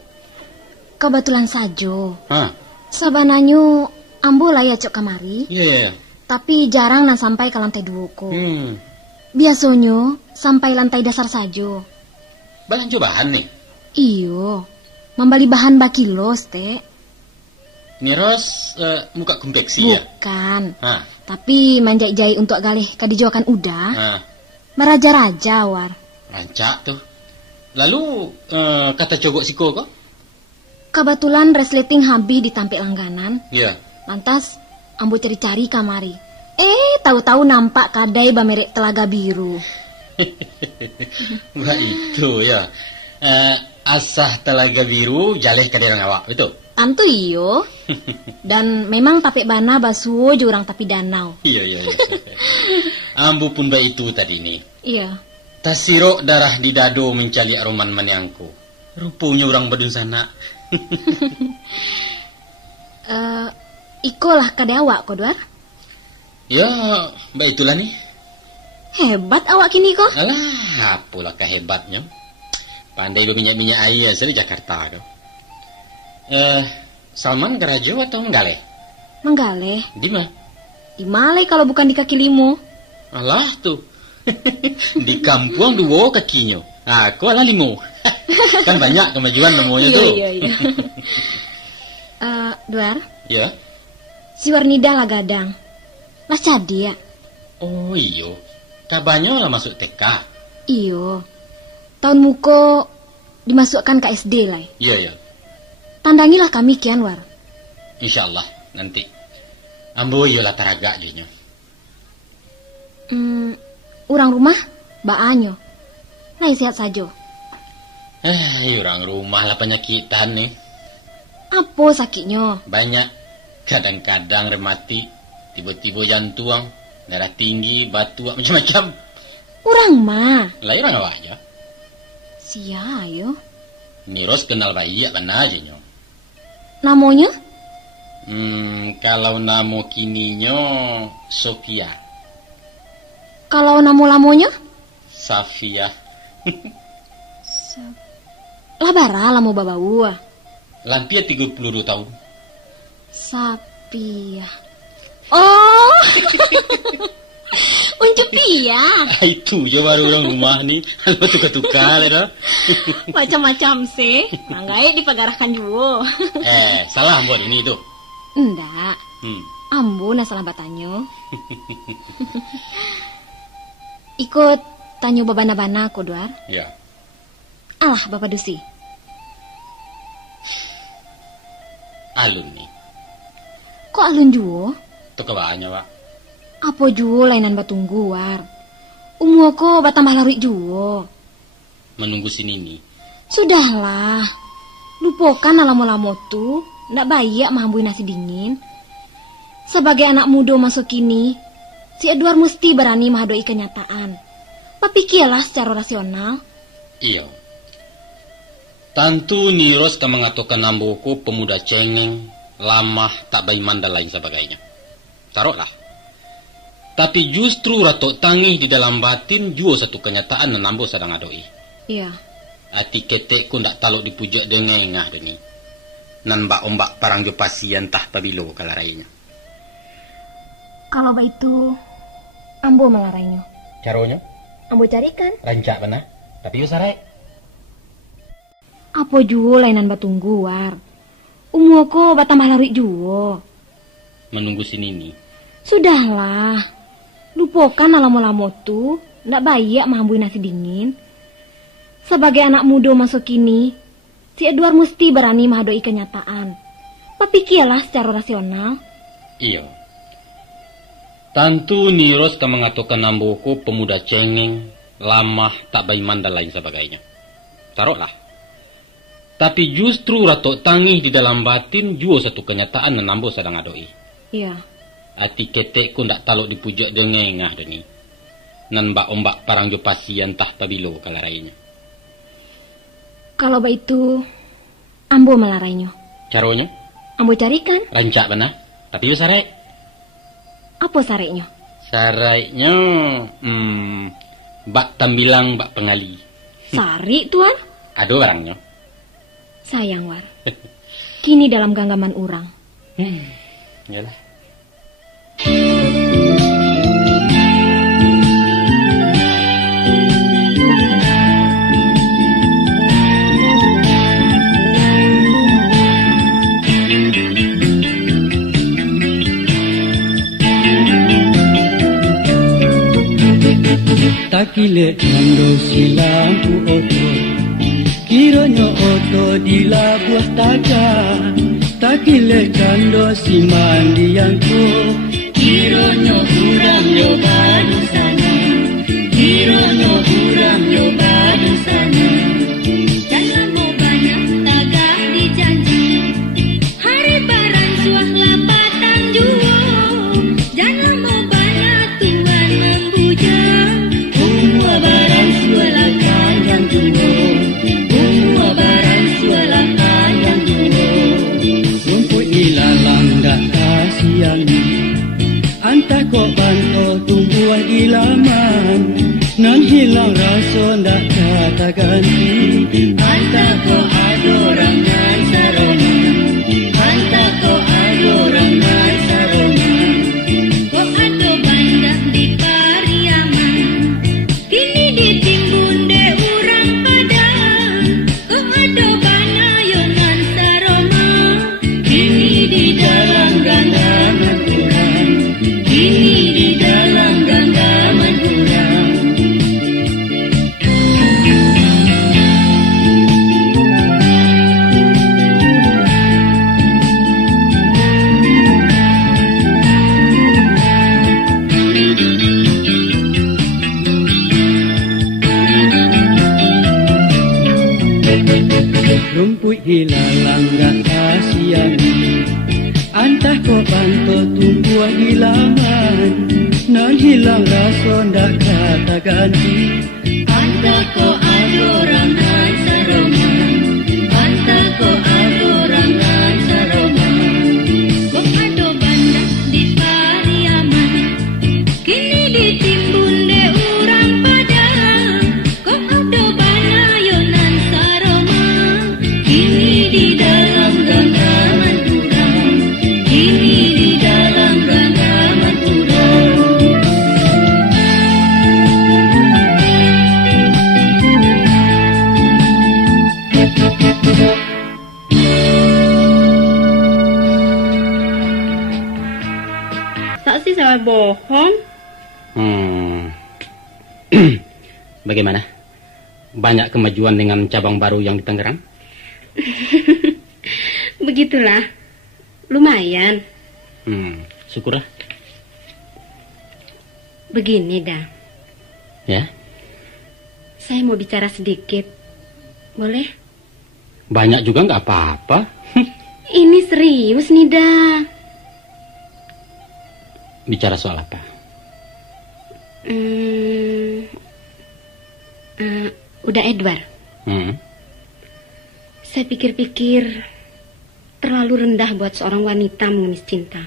Kebetulan saja. Ah, Sabananyo ambo lah ya cok kemari. iya. Tapi jarang nang sampai ke lantai 2 ko. Hmm. Biasanya sampai lantai dasar saja. Bahan cobaan nih. Iyo. Membeli bahan bakilos, Teh. Niros muka kumpeksi ya. Bukan. Ah, Tapi manjai-jai untuk galih kadijokan udah. ah, Meraja-raja war. rancak tuh. Lalu kata cogok siko kok? Kebetulan resleting habis ditampik langganan. Iya. Lantas ambo cari-cari kamari. Tahu-tahu nampak kadai bamerek Telaga Biru. Wah itu ya. Asah Telaga Biru jaleh kaderang awak, betul? Tentu iyo. Dan memang tapik bana basuo jurang tapi danau. Iya. Ambu pun baik itu tadi nih. Iya. Tasiro darah di dado mencari aroman manyangku. Rupanya orang badun sana. Ikolah kadai awak kodwar. Ya, baik itulah nih. Hebat awak kini kok. Alah, apalah kehebatnya. Pandai berminyak-minyak air asal Jakarta kau. Salman Garajo atau Menggale? Menggale. Di mana? Di Malai kalau bukan di kaki limo. Alah tuh. Di kampung dua kakinya. Aku alah limo. Kan banyak kemajuan namanya tuh. Iya. Dwar, Ya. si Warnida lah gadang. Lah cadi ya. Oh iyo. Kabarnya lah masuk TK. Iyo. Tahun muko dimasukkan ke SD lah. Iya. Tandangilah kami kian war. Insyaallah nanti. Ambo iyo lah taraga jadinya. Orang rumah baanyo. Nah sehat saja. Orang rumah lah penyakitan nih. Apa sakitnya? Banyak. Kadang-kadang remati. Tiba-tiba jantung. Darah tinggi, batu, macam-macam. Orang mah. Lah orang awak aja. Sia yo. Niros kenal bayi ya benar aja nyo. Namanya? Kalau nama kininyo Sofia. Kalau namo-lamonya? Safia. Labara lamo babau. Lampia 32 tahun. Sapia. Oh. Uncepia. Itu je baru orang rumah ni. Halo tukar-tukar dah. Macam-macam sih. Manggai dipagarahkan juga. Salah buat ini tu. Enggak. Ambo na salah batanyo. Ikut tanyo babana-bana ko, Dwar. Ya. Alah, Bapak Dusi. Alun ni. Kok alun juo? Tu kebahannya, Pak. Apa juo lainan batunggu, War? Umur ko batambah larik juo. Menunggu sini ni. Sudahlah. Lupakan alamo-lamo tu. Ndak baik mahambui nasi dingin. Sebagai anak muda masuk kini, si Edward mesti berani menghadapi kenyataan. Papikirlah secara rasional. Iya. Tentu Niros tak mengatakan namboku pemuda cengeng, lamah, tak beriman dan lain sebagainya. Taruhlah. Tapi justru ratok tangih di dalam batin juga satu kenyataan dan nambo sedang adoi. Iya. Hati ketekku ndak taluk dipujak dengengah deni. Nan mbak-ombak parang jo pasien tah pabilo kalarainya. Kalau begitu, ambo melarainya. Caranya? Ambo carikan. Rancak benar. Tapi yo sarai. Apa juo lainan batunggu, War? Umur ko batambah larik juo. Menunggu sini ni. Sudahlah. Lupakan alamo-lamo tu. Ndak baik mahambui nasi dingin. Sebagai anak muda masuk kini, si Edward mesti berani menghadapi kenyataan. Papikirlah secara rasional. Iya. Tentu Niros tak mengatakan namboku pemuda cengeng, lamah, tak baiman dan lain sebagainya. Taruhlah. Tapi justru ratok tangih di dalam batin juga satu kenyataan dan nambo sedang adoi. Iya. Ati ketekku ndak taluk dipujak dengengah deni. Nan ombak parang jo pasien tah pabilo kalarainya. Kalau itu, ambo melarainya. Caranya? Ambo carikan. Rancak benar. Tapi yo sarai. Apa sareknya? Sarainya, bak tambilang bak pengali. Sari, Tuan? Aduh orangnya. Sayang, War. Kini dalam genggaman urang. Yalah. Takile kando silampu oto, kiranya oto di labuah taga. Takile kando si mandiangku, kiranya urang yo badu sana. Kiranya urang yo badu sana. Jangan mau banyak tagah dijanji, hari barang suah lapatan juo. Jangan mau banyak Tuhan membujang, umur barang suah panjang juo. Umur barang suah panjang juo. Rumput ilalang dah kasihan, antah kok banto tumbuh di laman. Nan hilang rasa ndak kata ganti, antah kok adorang nan sarona. Antah kok adorang nan sarona. Kok ado banyak di Pariaman, kini ditimbun de urang padang. Kok ado banyak yonan saroma, Kini di dalam genggaman urang, kini di dalam genggaman urang. Rumput hilalang gak kasihan, antah kok bantu tumbuh di laman. Nan hilang rasa ndak kata ganti, antah kok adorang nan saroma. Antah kok adorang nan saroma. kok ado banyak di Pariaman, kini ditimbun de urang padang. Kok ado banyak yonan saroma, Kini di dalam genggaman urang, kini di dalam genggaman urang. Saksi salah bohong. Bagaimana? Banyak kemajuan dengan cabang baru yang di Tangerang? Begitulah. Lumayan. Syukurlah. Begini dah. Ya, Saya mau bicara sedikit. Boleh? banyak juga nggak apa-apa. Ini serius nih dah. Bicara soal apa? Udah Edward. Saya pikir-pikir terlalu rendah buat seorang wanita mengemis cinta.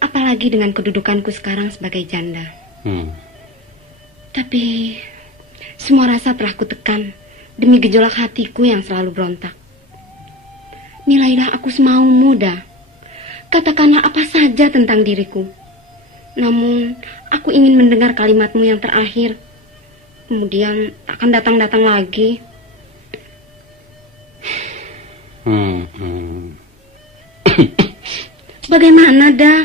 Apalagi dengan kedudukanku sekarang sebagai janda. Tapi semua rasa telah kutekan demi gejolak hatiku yang selalu berontak. Nilailah aku semaumu dah. Katakanlah apa saja tentang diriku. Namun aku ingin mendengar kalimatmu yang terakhir. Kemudian takkan datang-datang lagi. Bagaimana dah?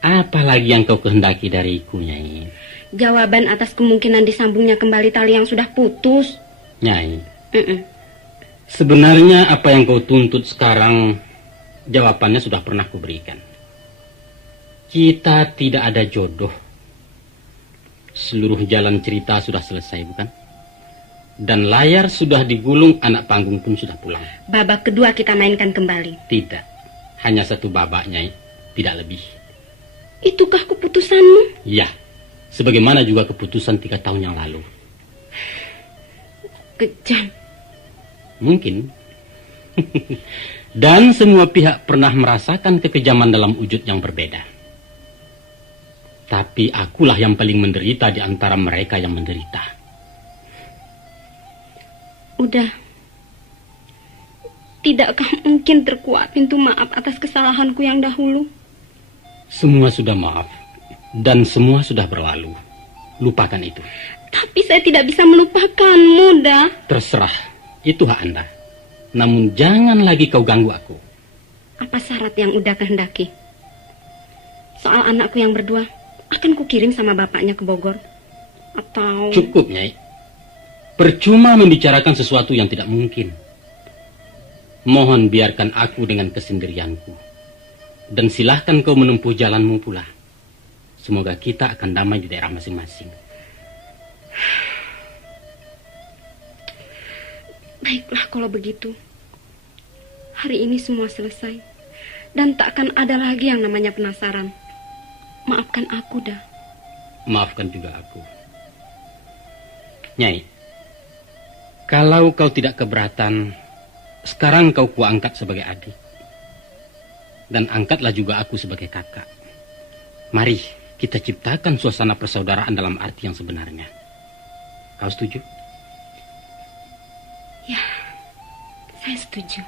Apa lagi yang kau kehendaki dariku, Nyai? Jawaban atas kemungkinan disambungnya kembali tali yang sudah putus. Nyai, Sebenarnya apa yang kau tuntut sekarang, jawabannya sudah pernah kuberikan. Kita tidak ada jodoh. Seluruh jalan cerita sudah selesai, bukan? Dan layar sudah digulung, anak panggung pun sudah pulang. Babak kedua kita mainkan kembali. Tidak, hanya satu babak, Nyai, tidak lebih. Itukah keputusanmu? Ya, sebagaimana juga keputusan 3 tahun yang lalu. Kejam. Mungkin. Dan semua pihak pernah merasakan kekejaman dalam wujud yang berbeda. Tapi akulah yang paling menderita di antara mereka yang menderita. Udah. Tidakkah mungkin terkuat pintu maaf atas kesalahanku yang dahulu? Semua sudah maaf. Dan semua sudah berlalu. Lupakan itu. Tapi saya tidak bisa melupakanmu, dah. Terserah. Itu hak Anda. Namun jangan lagi kau ganggu aku. Apa syarat yang udah kehendaki? Soal anakku yang berdua, akan kukirim sama bapaknya ke Bogor. Atau... Cukup, Nyai. Percuma membicarakan sesuatu yang tidak mungkin. Mohon biarkan aku dengan kesendirianku. Dan silahkan kau menempuh jalanmu pula. Semoga kita akan damai di daerah masing-masing. Baiklah kalau begitu. Hari ini semua selesai. Dan tak akan ada lagi yang namanya penasaran. Maafkan aku, dah. Maafkan juga aku. Nyai, kalau kau tidak keberatan, sekarang kau kuangkat sebagai adik. Dan angkatlah juga aku sebagai kakak. Mari kita ciptakan suasana persaudaraan dalam arti yang sebenarnya. Kau setuju? Ya, saya setuju.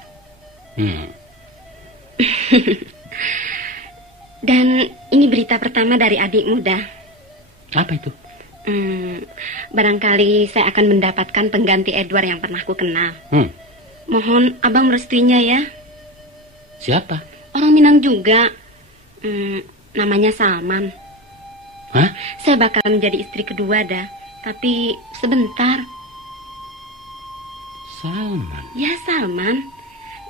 Dan ini berita pertama dari adik muda. Apa itu? Barangkali saya akan mendapatkan pengganti Edward yang pernah ku kenal. Mohon abang merestuinya ya. Siapa? Orang Minang juga. Namanya Salman. Hah? Saya bakal menjadi istri kedua, dah. Tapi sebentar. Salman? Ya, Salman.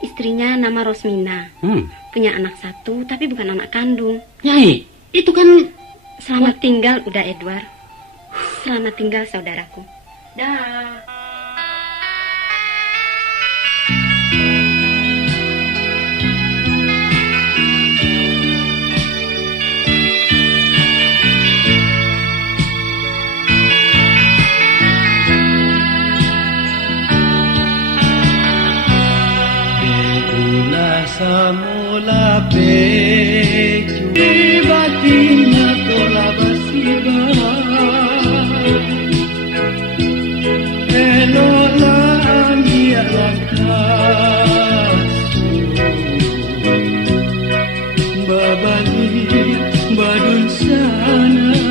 Istrinya nama Rosmina. Punya anak 1, tapi bukan anak kandung. Nyai, itu kan... Selamat tinggal, udah Edward. Selamat tinggal, saudaraku. Dah. Samula peju batina tola basiba elola ambia lakasu babali badun sana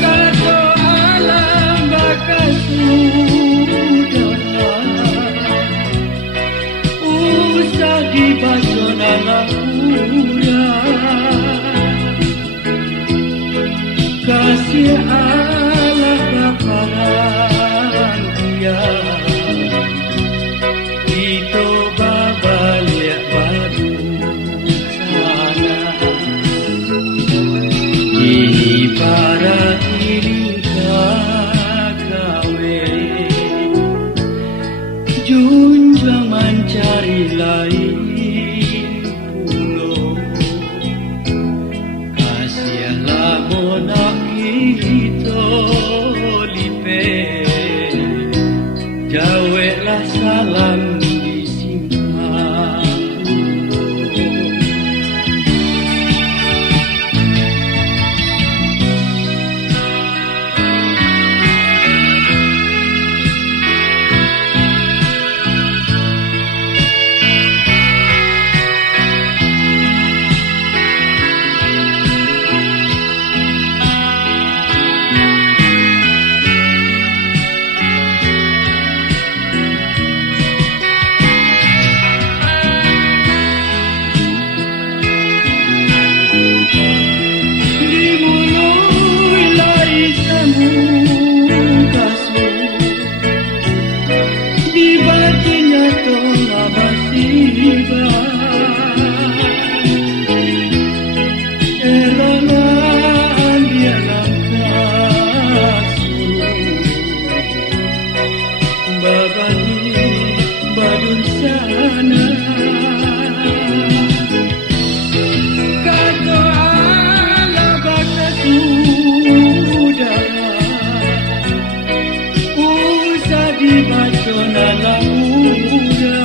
satu alam bakasu di basona lakura kasih Allah bakaran dia itu babaliak badu sana ini para diri kagawe junjang mencari lain salam disimpan. tiba, erangan dia langkah babani badun sana. Kato ala bata sudah, usah dibaca nalang muda.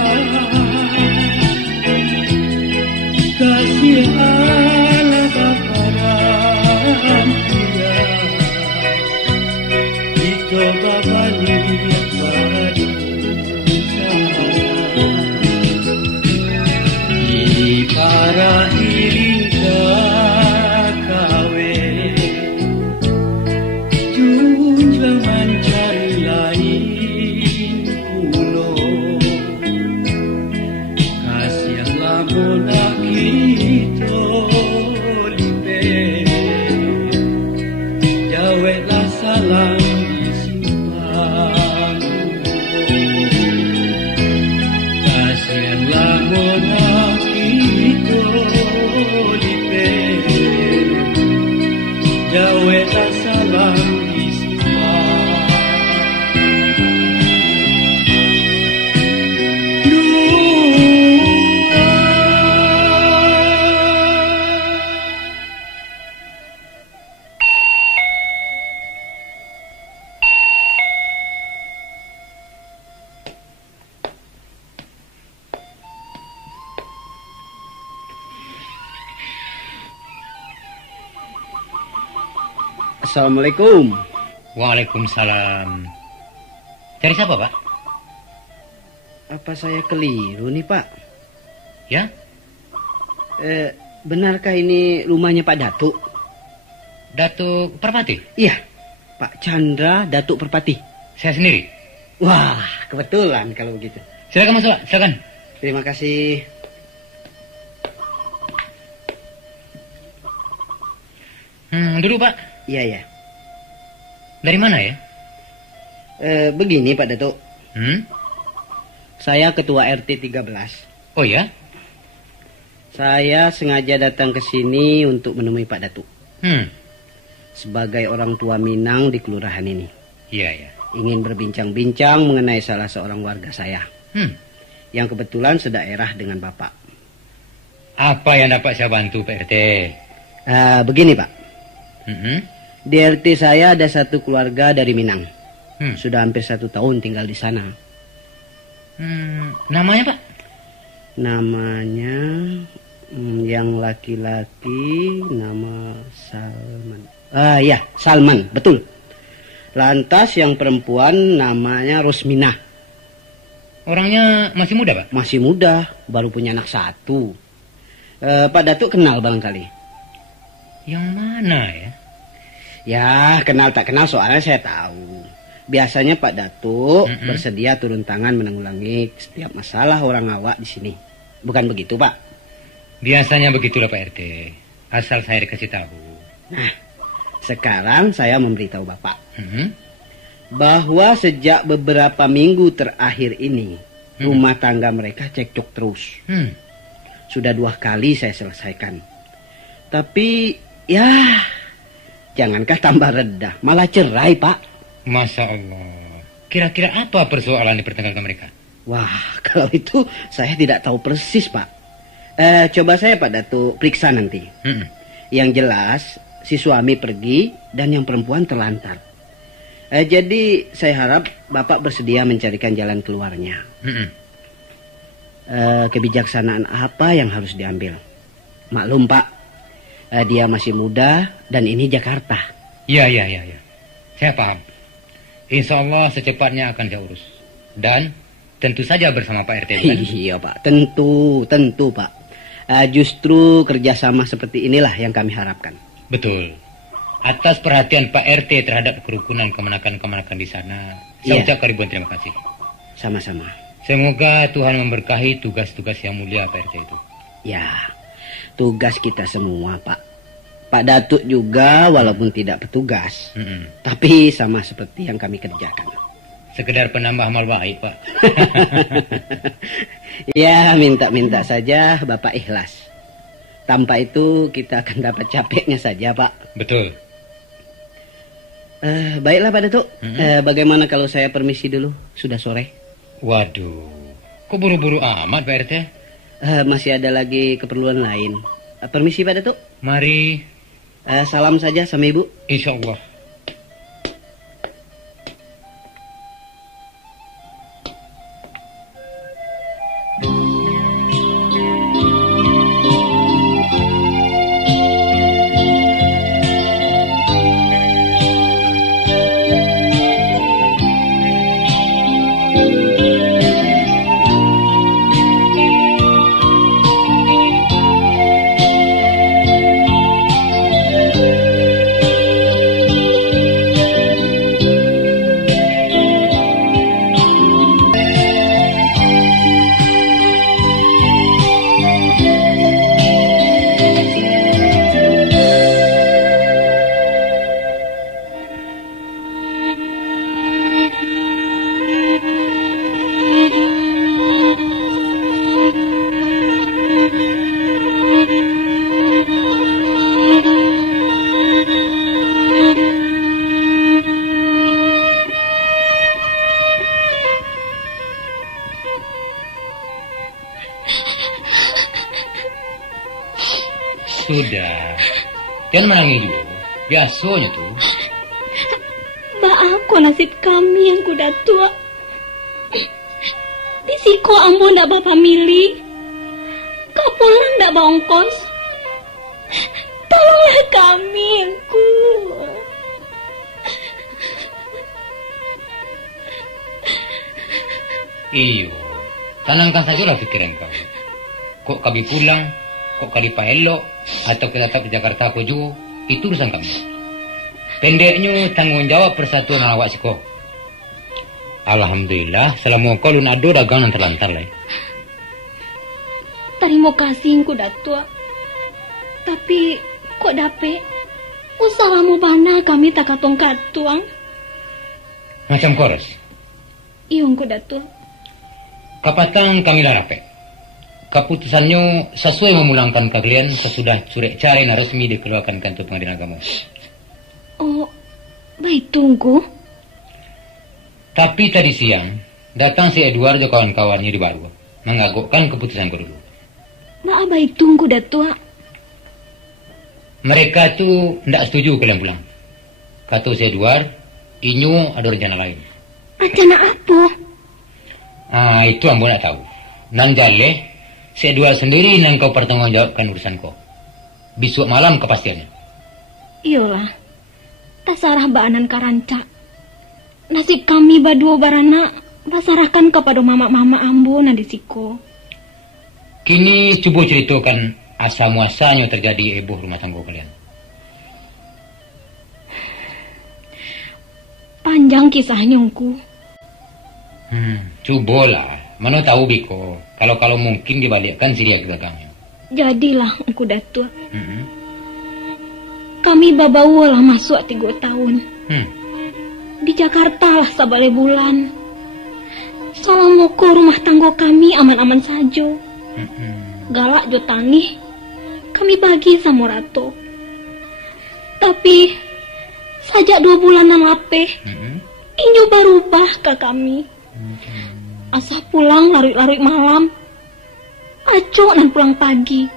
Kasih ala bakaran dia, itu babali padu sana. Ini para iring kawe, junjang mencari lain pulo. Kasihanlah bola kita lipe, jawablah salam disimpan. Kasihanlah bola kita lipe, jawablah salam disimpan. Assalamualaikum. Waalaikumsalam. Cari siapa, Pak? Apa saya keliru nih, Pak? Ya? Benarkah ini rumahnya Pak Datuk? Datuk Perpati? Iya, Pak Chandra Datuk Perpati. Saya sendiri. Wah, kebetulan kalau begitu. Silakan masuk, Pak. Silakan. Terima kasih. Duduk, Pak. Iya, ya. Dari mana ya? Begini, Pak Datuk. Saya ketua RT 13. Oh ya? Saya sengaja datang ke sini untuk menemui Pak Datuk. Sebagai orang tua Minang di kelurahan ini. Iya, ya. Ingin berbincang-bincang mengenai salah seorang warga saya. Yang kebetulan sedaerah dengan Bapak. Apa yang dapat saya bantu, Pak RT? Begini, Pak. Di RT saya ada satu keluarga dari Minang. Sudah hampir 1 tahun tinggal di sana. Namanya, Pak? Namanya yang laki-laki nama Salman. Ya, Salman, betul. Lantas yang perempuan namanya Rosminah. Orangnya masih muda, Pak? Masih muda, baru punya anak 1. Pak Datuk kenal barangkali? Yang mana ya? Ya, kenal tak kenal soalnya saya tahu. Biasanya Pak Datuk bersedia turun tangan menanggulangi setiap masalah orang awak di sini. Bukan begitu, Pak? Biasanya begitulah, Pak RT. Asal saya dikasih tahu. Nah, sekarang saya memberitahu Bapak. Bahwa sejak beberapa minggu terakhir ini, rumah tangga mereka cekcok terus. Sudah 2 kali saya selesaikan. Tapi, ya, jangankah tambah reda, malah cerai, Pak. Masya Allah. Kira-kira apa persoalan di pertengkaran mereka? Wah, kalau itu saya tidak tahu persis, Pak. Coba saya, Pak Datuk, periksa nanti. Yang jelas, si suami pergi dan yang perempuan terlantar. Jadi, saya harap Bapak bersedia mencarikan jalan keluarnya. Kebijaksanaan apa yang harus diambil? Maklum, Pak, dia masih muda dan ini Jakarta. Iya. Saya paham. Insya Allah secepatnya akan saya urus. Dan tentu saja bersama Pak RT. Kan? Iya, Pak. Tentu, Pak. Justru kerjasama seperti inilah yang kami harapkan. Betul. Atas perhatian Pak RT terhadap kerukunan kemenakan-kemenakan di sana, saya ucapkan ribuan terima kasih. Sama-sama. Semoga Tuhan memberkahi tugas-tugas yang mulia Pak RT itu. Ya, tugas kita semua, Pak. Pak Datuk juga walaupun tidak petugas, tapi sama seperti yang kami kerjakan. Sekedar penambah amal baik, Pak. Ya, minta-minta saja Bapak ikhlas. Tanpa itu kita akan dapat capeknya saja, Pak. Betul. Baiklah Pak Datuk. Bagaimana kalau saya permisi dulu? Sudah sore. Waduh, kok buru-buru amat Pak RT? Masih ada lagi keperluan lain. Permisi Pak Datuk. Mari. Salam saja sama Ibu. Insya Allah. Sudah, jangan menangis dulu. Biasanya tuh. Maaf nasib kami yang kuda tua. Di siko ambo ndak bapak milih. Kau pulang ndak bongkos. Tolonglah kami engku. Iyo, tenangkan sajalah pikiran kau. Kok kami pulang, kok kali paelok, atau kita tetap di Jakarta aku juga, itu urusan kami. Pendeknya tanggung jawab persatuan awak siko. Alhamdulillah, selama kau lun ado dagangan terlantar lah. Terima kasih engku datua. Tapi kok dape? Usahalamu bana kami tak katong-katuang. Macam koros. Iya engku datua. Kapatang kami larapet. Keputusannya sesuai memulangkan kalian sesudah surat cerai resmi dikeluarkan kantor pengadilan agama. Oh, baik tunggu. Tapi tadi siang datang si Edward dan kawan-kawannya di Baru mengagukkan keputusan dulu. Maaf baik tunggu datua. Mereka tuh tidak setuju kalian pulang. Kata si Edward, Inyo ada rencana lain. Rencana apa? Itu ambo nak tahu. Nan jale si Edward sendiri yang kau pertanggungjawabkan urusan kau. Besok malam kepastiannya. Iyalah. Tasarah baanan karanca. Nasib kami badua barana pasarahkan kepada mama-mama ambo nadisiko. Kini coba ceritakan asal muasalnya terjadi heboh rumah tangga kalian. Panjang kisahnya engku. Cobalah. Mana tahu Biko. Kalau mungkin dibalikkan si dia ke belakangnya. Jadilah engku datua. Kami babawa lah masuk 3 tahun. Di Jakarta lah sabale bulan. Salamoko rumah tangga kami aman-aman saja. Galak jo tani. Kami bagi sama Rato. Tapi sajak 2 bulanan lapeh. Inyo berubah ke kami. Asal pulang larut-larut malam. Acok dan pulang pagi.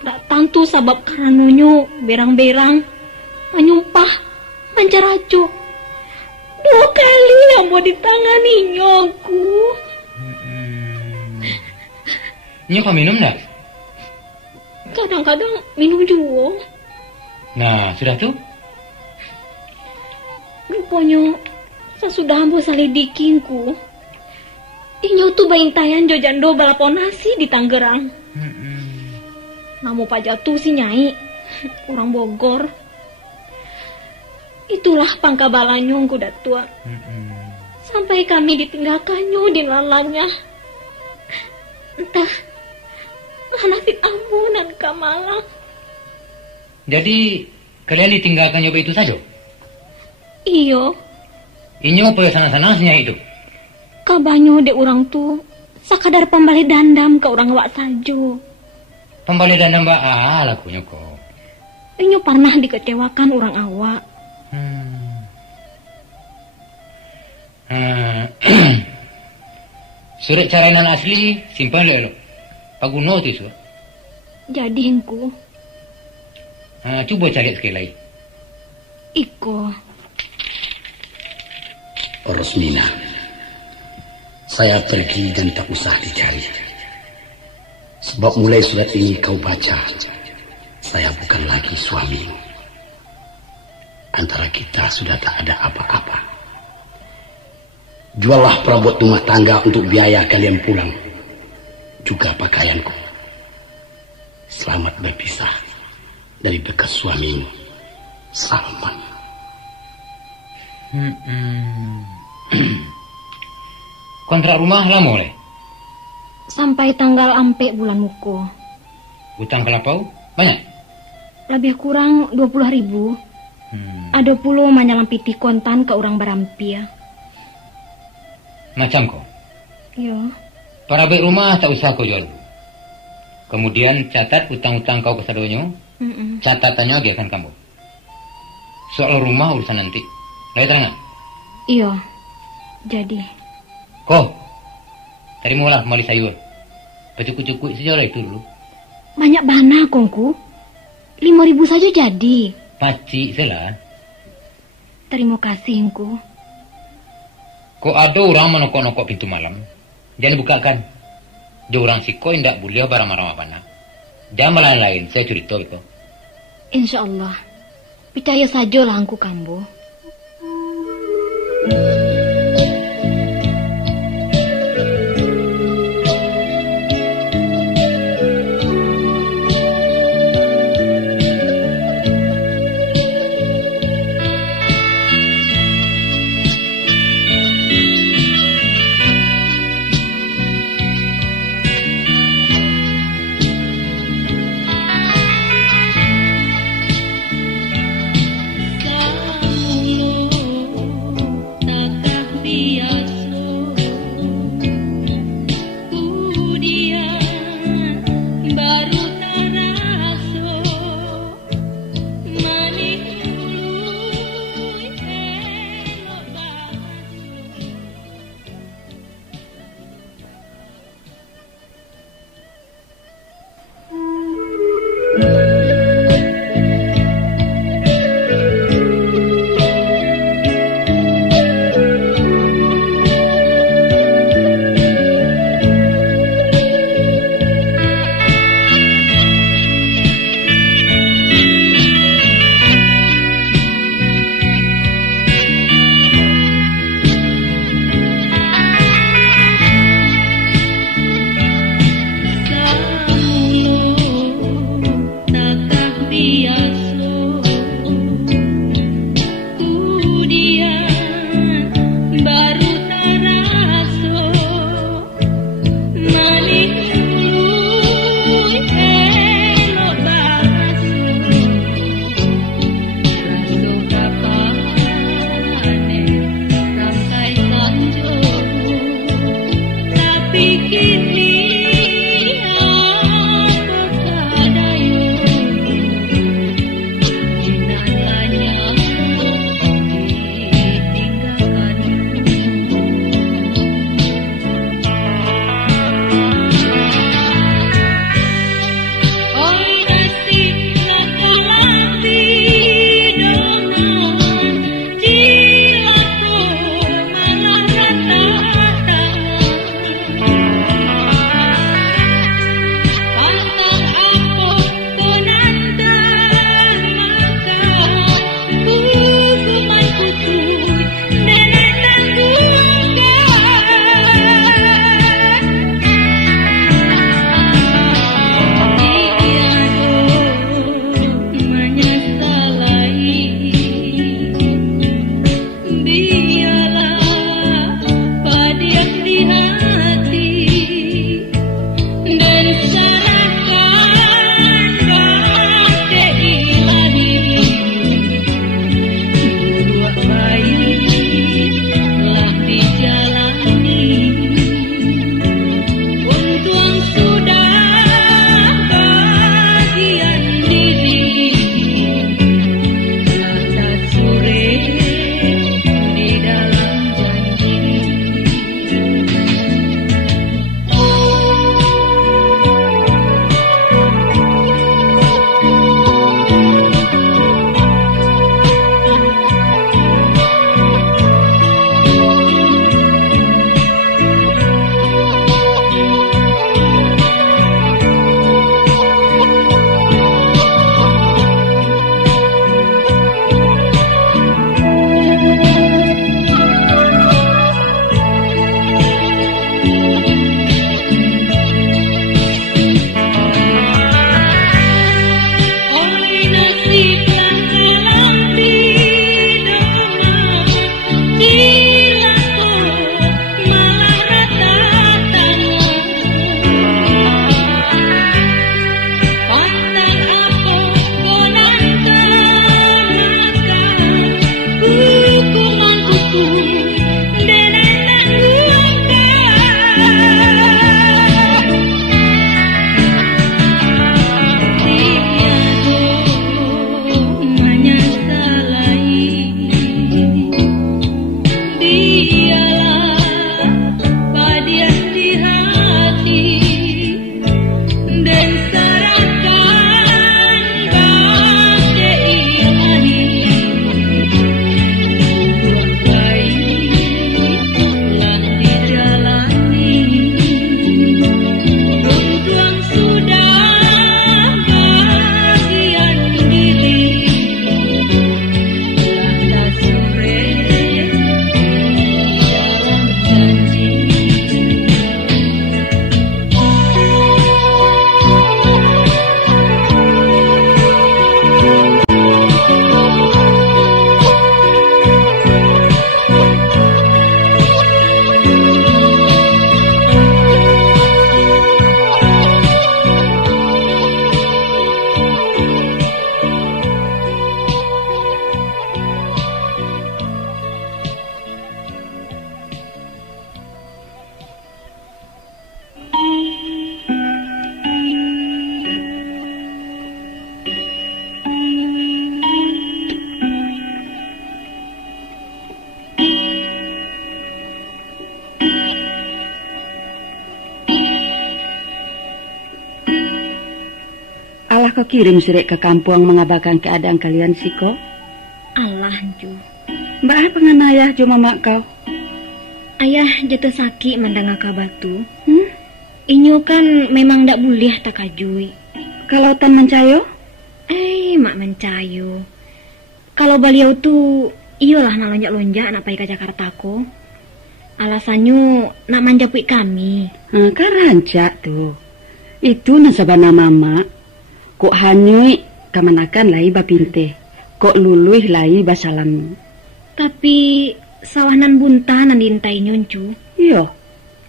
Tak tentu sebab karenonyo berang-berang menyumpah menceracu. 2 kali yang mau ditangani nyoku. Nyo kau minum dah? Kadang-kadang minum juga. Nah, sudah tuh? Rupanya sesudah ambo salidikinku. Inyo tuh baintayan jojando balapon nasi di Tangerang. Namo Pak Jatuh si Nyai, orang Bogor. Itulah pangkabalannya engku datua. Sampai kami ditinggalkannya di lalanya. Entah nasib ambo dan Kamala. Jadi kalian ditinggalkan nyoba itu saja? Iyo. Inyo pergi sana-sana si Nyai itu? Kabanyo de orang tu Sakadar pembalik dandam ke orang awak salju. Pembalik dandam baal lakunya kok. Inyo pernah dikecewakan orang awak. Surat carainan asli simpan dulu. Paguno tu surat. Jadi hengku. Coba cari sekali lagi. Iko. Rosmina, saya pergi dan tak usah dicari. Sebab mulai surat ini kau baca, saya bukan lagi suamimu. Antara kita sudah tak ada apa-apa. Juallah perabot rumah tangga untuk biaya kalian pulang. Juga pakaianku. Selamat berpisah dari bekas suamimu, Salman. Kontrak rumah lama oleh? Sampai tanggal ampe bulan muko. Hutang kelapau banyak? Lebih kurang 20.000. Ada puluh manyalam-piti kontan ke orang barampia. Macam kau? Yo. Parabek rumah tak usah kau jual dulu. Kemudian catat hutang-hutang kau ke sadonyo. Catatannya lagi akan kamu. Soal rumah urusan nanti. Lagi terangan? Iya. Jadi. Kau. Terimalah mali sayur. Pecukuk-cukuk saja itu dulu. Banyak bana kongku. 5.000 saja jadi. Pacik salah. Terima kasih engku. Kok ada orang menokok-nokok pintu malam. Jangan bukakan. Dia orang si kau tidak boleh barang-barang apa-apa. Jangan lain-lain. Saya cerita itu. Insya Allah. Percaya sajalah engku kambo. Tak kau kirim surat ke kampung mengabarkan keadaan kalian siko? Alah, Ju. Mbak apa dengan ayah jo mamak kau? Ayah jatuh sakit mendengar kabar tu. Inyo kan memang ndak boleh tak kajui. Kalau tan mencayo? Mak mencayo. Kalau beliau tu iyalah nak lonjak-lonjak nak pergi ke Jakarta ko. Alasannya nak manjapui kami. Kan rancak tu. Itu nasabana mama. Kok hanyui kamanakan lai bapinte. Kok luluih lai basalam. Tapi sawanan bunta nan diintai nyoncu. Iya.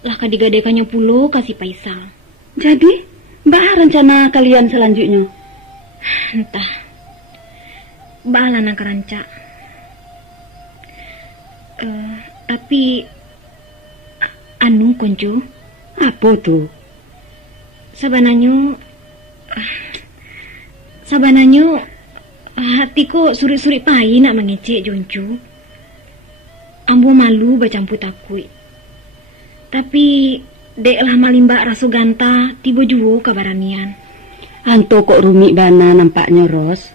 Lah kadigadekannya pulo kasih Faisal. Jadi, mbak rencana kalian selanjutnya? Entah. Bala nak rancak. Tapi anu konco. Apa tu? Sabananyo hatiku suri-suri pai nak mengecek joncu. Ambo malu bacampu takui. Tapi deklah malimba rasu ganta tiba juwo kabaranian. Anto kok rumik bana nampaknya Ros.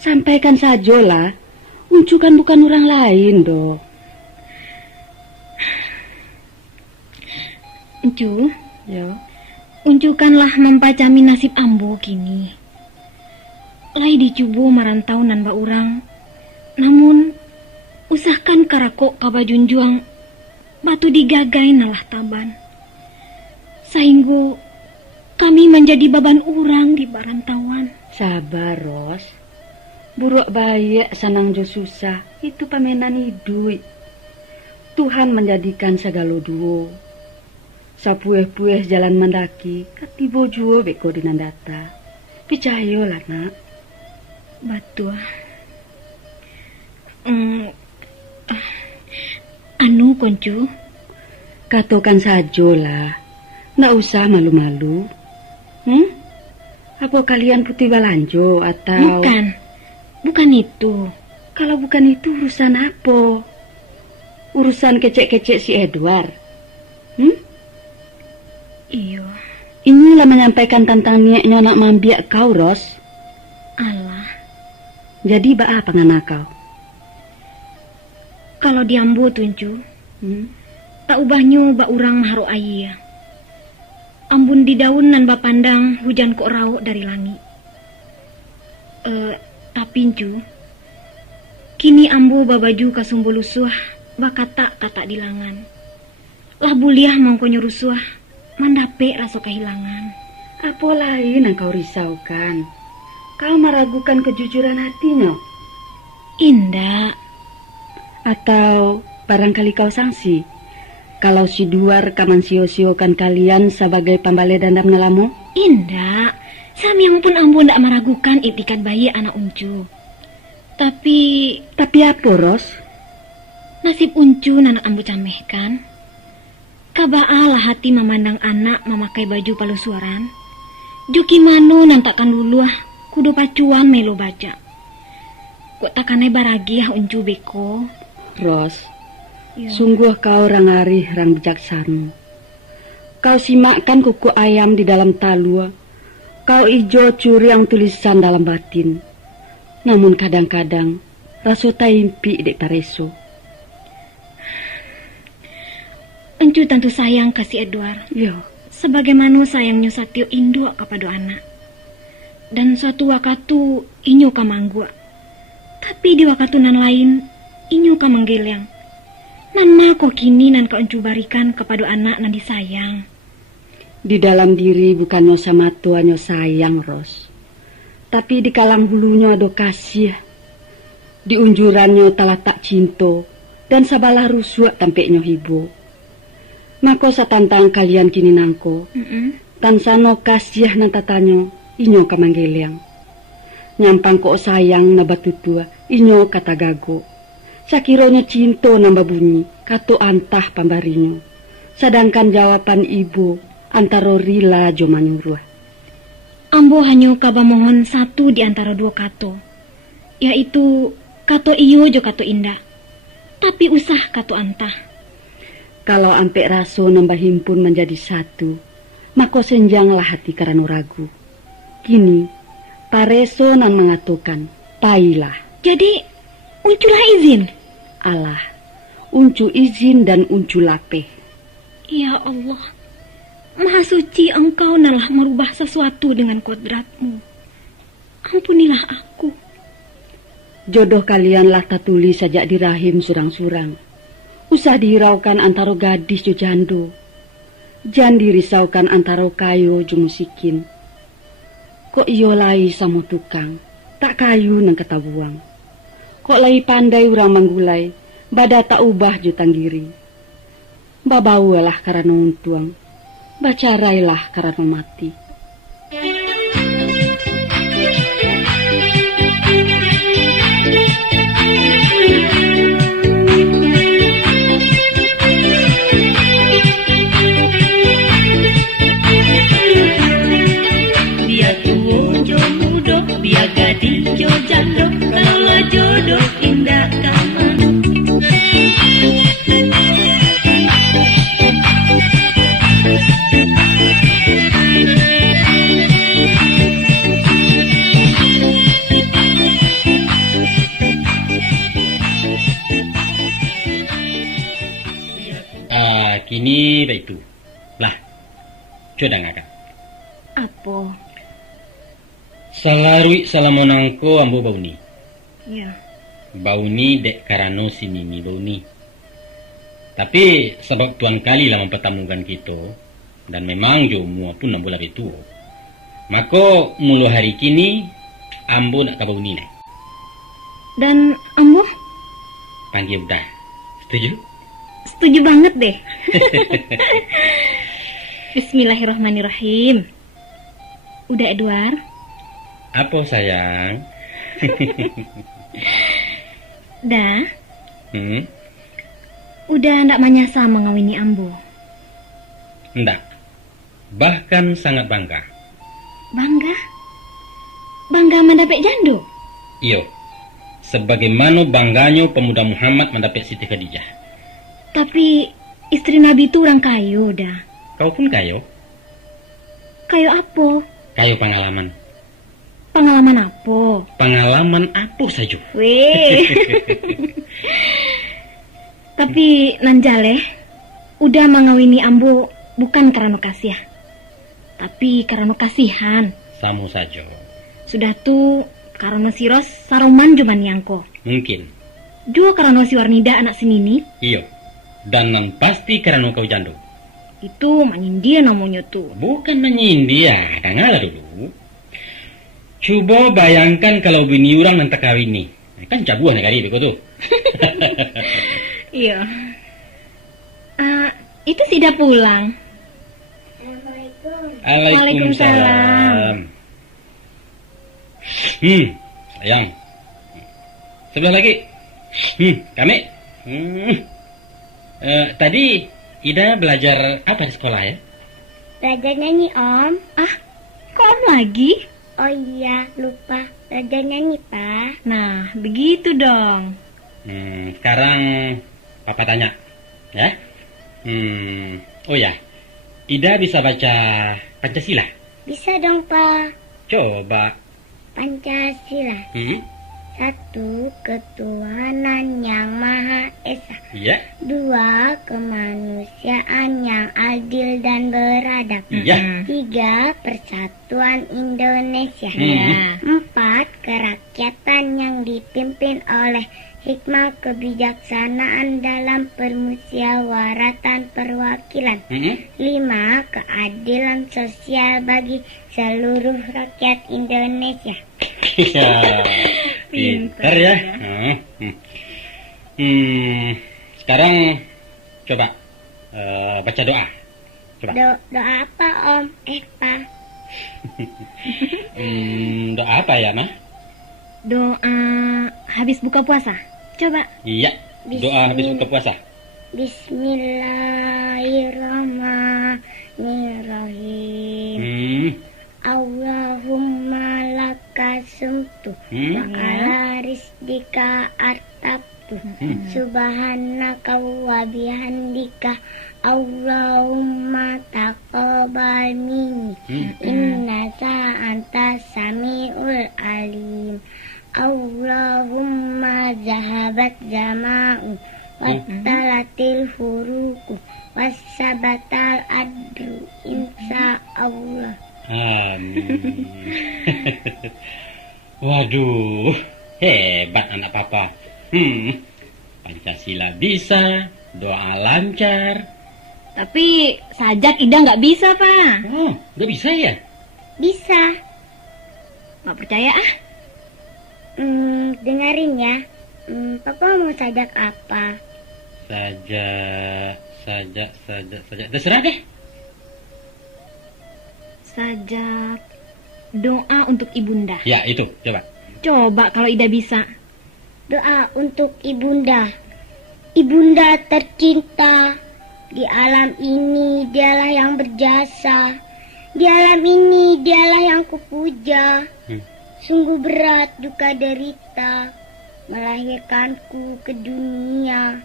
Sampaikan sajalah. Uncukan bukan orang lain do. Encu, ya. Uncukanlah mempacami nasib ambo kini. Lai dicubo marantau nan ba urang. Namun usahkan karakok kabajunjuang batu digagai nalah taban. Sainggo kami menjadi beban urang di barantauan. Sabar Ros. Buruk baik sanang jo susah. Itu pamenan hidup. Tuhan menjadikan segala duo. Sapueh-pueh jalan mendaki, katibo juo beko dinandata. Picayolah nak. Batua. Anu koncu. Katokan sajolah. Nggak usah malu-malu. Apa kalian putih balanjo atau? Bukan itu. Kalau bukan itu urusan apa? Urusan kecek-kecek si Edward. Iyo. Inilah menyampaikan tentang niatnya nak mambiak kau, Ros. Alah. Jadi ba apa ngana kau? Kalau diambu tuncu, tak ubahnya ba urang maharu ayah. Ambun di daun nan ba pandang hujan kok rauk dari langit. Tapi cu, kini ambu ba baju kasumbo lusuah ba kata di langan. Lah buliah mangko nyurusuah. Mandape rasa kehilangan. Apa lain yang kau risaukan? Kau meragukan kejujuran hatinya? Indah. Atau barangkali kau sangsi kalau si Duar kaman sio-siokan kalian sebagai pambale dandam nelamu? Indah. Samyang pun ambo ndak meragukan itikat bayi anak Uncu. Tapi apa, Ros? Nasib Uncu anak ambo camehkan. Kabaalah hati memandang anak memakai baju palusuaran. Juki mano nantakan luluah kudu pacuan melo baca. Kok takanai baragiah Uncu beko. Ros, sungguh kau rang arih rang bijaksana. Kau simakkan kuku ayam di dalam talua. Kau ijo curi yang tulisan dalam batin. Namun kadang-kadang raso taimpi dek pareso. Encu tentu sayang kasih Edward. Yo. Sebagaimana sayangnya Satyo induk kepada anak. Dan suatu waktu inyo kamanggua. Tapi di waktu nan lain inyo kamanggeleng. Nan kok kini nan kau encu barikan kepada anak nan disayang. Di dalam diri bukannya sama tuanya sayang, Ros. Tapi di kalang hulunya ada kasih. Di unjurannya telah tak cinta. Dan sabalah rusuh tampeknya hibo. Mako satantang kalian kini nangko. Tansano kasih nantatanyo inyo kamanggeleng. Nyampang kok sayang nabatu tua inyo kata gago. Sakironya cinta nambah bunyi kato antah pambarinyo. Sedangkan jawaban ibu antara rila jo manyuruh. Ambo hanya kaba mohon satu di antara dua kato. Yaitu kato iyo jo kato indah. Tapi usah kato antah. Kalau ampek raso nambah himpun menjadi satu, maka senjanglah hati karena ragu. Kini, Pareso nan mengatukan, pailah. Jadi, unculah izin. Allah, uncu izin dan uncu lapeh. Ya Allah, Maha Suci Engkau nalah merubah sesuatu dengan kodratmu. Ampunilah aku. Jodoh kalianlah tatuli sajak di rahim surang-surang. Usah dihiraukan antara gadis jo jando. Jan dirisaukan antara kayo jo musikin. Kok iyo lai samo tukang, tak kayu nang ketabuang. Kok lai pandai urang manggulai, bada tak ubah jo tanggiri. Babawalah karena untuang, bacarailah karena mati. Dia tua jo muda, dia gadis jo janda, kalau jodoh indah kaman. Kini baik tu. Lah, coba ngakak. Apa? Salarui salamonangko ambo bauni. Ya. Bauni dek karano si Mimi bauni. Tapi sebab tuan kali lah mempertemukan kita dan memang jo mua tu nambo lebih tua. Maka mulu hari kini ambo nak ke bauni lah. Dan ambo? Panggil udah. Setuju? Setuju banget deh. Bismillahirrahmanirrahim. Udah Edward? Apa sayang? Dah? Udah ndak manyasa mengawini ambo? Ndak. Bahkan sangat bangga. Bangga? Bangga mendapat jando? Iyo. Sebagaimana bangganya pemuda Muhammad mendapat Siti Khadijah. Tapi istri Nabi itu orang kayu dah. Kau pun kayu? Kayu apa? Kayu pengalaman. Pengalaman apa? Pengalaman apa saja? Weh. Tapi Nanjale udah mengawini ambo bukan karena kasih, tapi karena kasihan. Sama saja. Sudah tuh karena siros saroman cuman yangko. Mungkin. Dua karena si Warnida anak senini. Iyo. Dan yang pasti karena kau jando. Itu menyindia namanya tuh. Bukan menyindia, dengarlah dulu. Coba bayangkan kalau bini orang nanti kawin nih. Kan cabuah negari begitu. Iya. Itu sudah pulang. Waalaikumsalam. Sayang. Sebelah lagi. Kami. Tadi Ida belajar apa di sekolah ya? Belajar nyanyi, Om. Ah, kok Om lagi? Oh iya, lupa. Belajar nyanyi, Pak. Nah, begitu dong. Sekarang Papa tanya, ya? Oh ya, Ida bisa baca Pancasila? Bisa dong, Pak. Coba. Pancasila. Satu, ketuhanan yang Maha Esa. Iya. Dua, kemanusiaan yang adil dan beradab. Iya. Tiga, persatuan Indonesia. Iya. Empat, kerakyatan yang dipimpin oleh hikmah kebijaksanaan dalam permusyawaratan perwakilan. Lima, keadilan sosial bagi seluruh rakyat Indonesia. Pintar ya. Sekarang coba baca doa. Coba. Doa apa, Om? Pak. Doa apa ya, Ma? Doa habis buka puasa. Coba. Iya, doa habis buka puasa. Bismillahirrahmanirrahim. Allahumma laka sumtu wa ala rizqika artabtu subhanaka wa bihamdika Allahumma taqabbal minni innaka antas samiul alim. Allahumma zahabat jama'u wattalatil furuqu wassabatal adru insya Allah. Amin. Waduh, hebat anak papa. Pancasila bisa, doa lancar. Tapi sajak Ida nggak bisa, Pak. Oh, nggak bisa ya? Bisa. Nggak percaya ah? Dengerin ya. Papa mau sajak apa? Sajak. Terserah deh. Sajak doa untuk ibunda. Ya, itu. Coba. Coba kalau Ida bisa. Doa untuk ibunda. Ibunda tercinta. Di alam ini dialah yang berjasa. Di alam ini dialah yang kupuja. Sungguh berat duka derita melahirkanku ke dunia.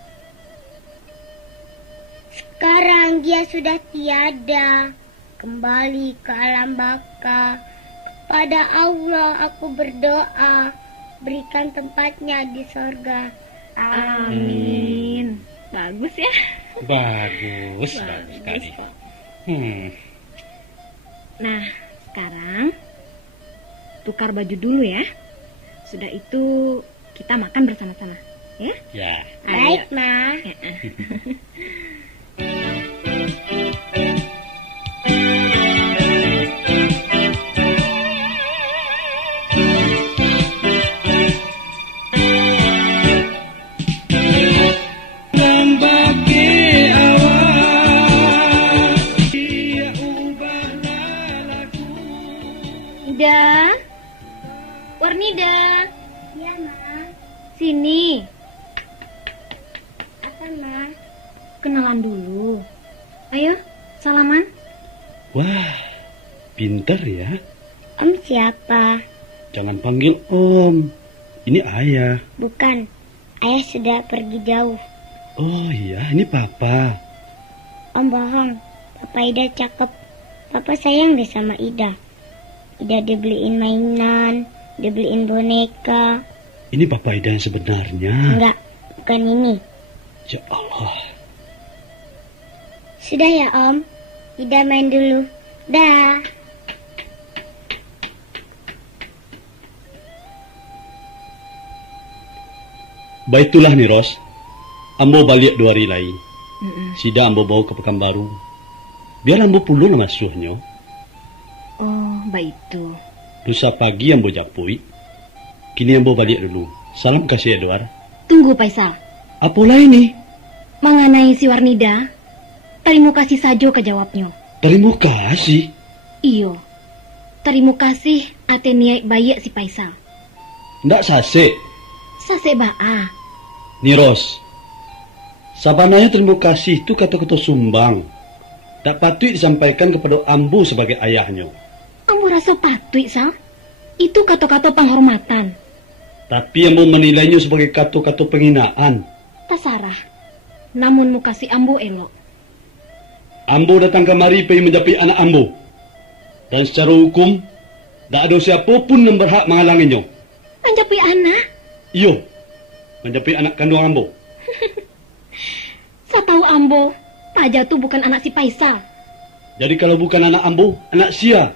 Sekarang dia sudah tiada, kembali ke alam baka. Kepada Allah aku berdoa, berikan tempatnya di sorga. Amin. Bagus ya? Bagus sekali. Nah, sekarang tukar baju dulu ya. Sudah itu kita makan bersama-sama, ya? Ya. Baik, Ma. Ida, Warnida. Ya, Ma. Sini. Apa, Ma? Kenalan dulu. Ayo, salaman. Wah, pintar ya. Om siapa? Jangan panggil Om. Ini Ayah. Bukan. Ayah sudah pergi jauh. Oh iya, ini Papa. Om bohong. Papa Ida cakep. Papa sayang deh sama Ida. Ida dibeliin mainan, dibeliin boneka. Ini Papa Ida yang sebenarnya. Enggak, bukan ini. Ya Allah. Sudah ya Om. Ida main dulu. Dah. Baitulah nih Ros. Ambo balik 2 hari lagi. Sida ambo bawa ke Pekanbaru. Biar ambo pulang sama suhnya. Oh, baitu. Lusa pagi ambo japui. Kini ambo balik dulu. Salam kasih Edward. Tunggu Faisal. Apalah ini? Mengenai si Warnida, terima kasih saja kejawabnya. Terima kasih? Iyo. Terima kasih ate niat bayi si Faisal. Ndak sase. Sase baa. Niros. Sabananya terima kasih itu kata-kata sumbang. Tak patut disampaikan kepada ambo sebagai ayahnya. Ambo rasa patut, Sal. Itu kata-kata penghormatan. Tapi ambo menilainya sebagai kata-kata penghinaan. Tasarah. Namun mu kasih ambo elok. Ambo datang kemari pergi menjapi anak ambo. Dan secara hukum, tak ada siapapun yang berhak menghalanginya. Menjapi anak? Iyo, menjapi anak kandung ambo. Saya tahu ambo, Pak Jatuh bukan anak si Faisal. Jadi kalau bukan anak ambo, anak sia?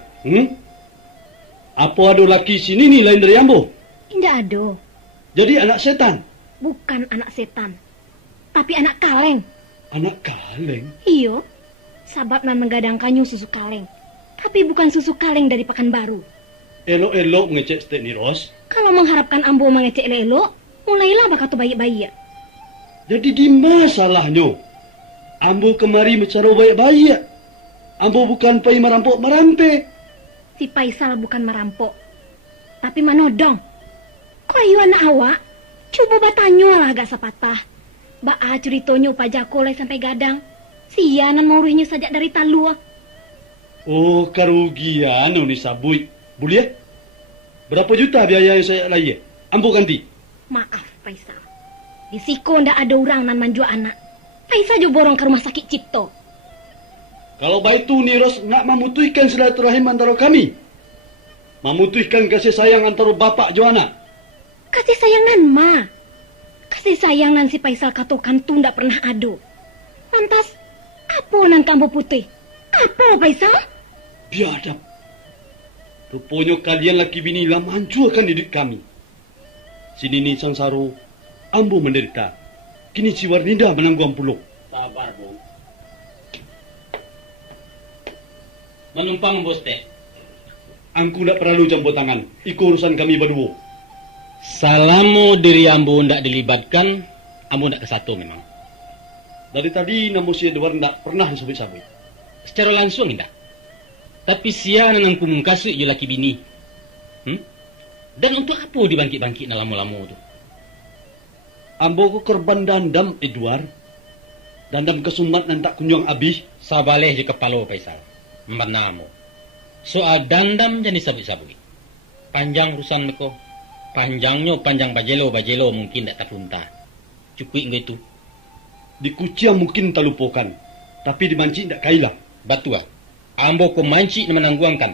Apa ada laki sini nih lain dari ambo? Tidak ada. Jadi anak setan? Bukan anak setan, tapi anak kaleng. Anak kaleng? Iyo, sabab menggadangkannya susu kaleng. Tapi bukan susu kaleng dari Pekanbaru. Elok-elok mengecek stek ni Ros. Kalau mengharapkan ambo mengecek elok, mulailah bakal tu bayi-bayi. Jadi di mana salahnya? Ambo kemari mencari bayi-bayi. Ambo bukan pergi merampok-merampe. Si Faisal bukan merampok, tapi manodong. Kok ayu anak awak? Coba batanya lah agak sepatah. Baa ceritonyo pajako sampai gadang. Sianan mau ruhnya sajak dari talua. Oh, kerugian ni sabui. Boleh? Berapa juta biaya yang saya lagi? Ambo ganti. Maaf, Faisal. Di Siko ndak ada orang nan manjua anak. Faisal jo borong ke rumah sakit Cipto. Kalau baik itu Niros nak memutuskan silaturahim antara kami. Memutuskan kasih sayang antara bapak jo anak. Kasih sayangan ma. Kasih sayang nan si Faisal katakan tu ndak pernah ado. Lantas, apa nan kamu putih? Apa Faisal? Biadab. Rupanya kalian laki bini lah menghancurkan hidup kami. Sini ni Sangsaro, ambo menderita. Kini si Warnida menanggung puluk. Sabar, Bu. Menumpang bos teh. Angku tak perlu campur tangan. Ikut urusan kami berdua. Selama diri ambo ndak dilibatkan, ambo ndak kesatu memang. Dari tadi namo si Edward ndak pernah disebut-sebut. Secara langsung ndak. Tapi sia nanang kumungkasu je laki bini. Dan untuk apa dibangkit-bangkit na lama-lama tu? Ambo ko korban dandam Edward. Dandam kesumat nan tak kunjung habis. Sabaleh je kepala Faisal. Menamo. Soal dandam jenis sabuk-sabuk. Panjang urusan meko. Panjangnya panjang bajelo mungkin tak terpunta. Cukup enggak itu. Di kuciang mungkin tak lupakan. Tapi di manci tak kailah. Batua. Ambo ko manci na menangguangkan.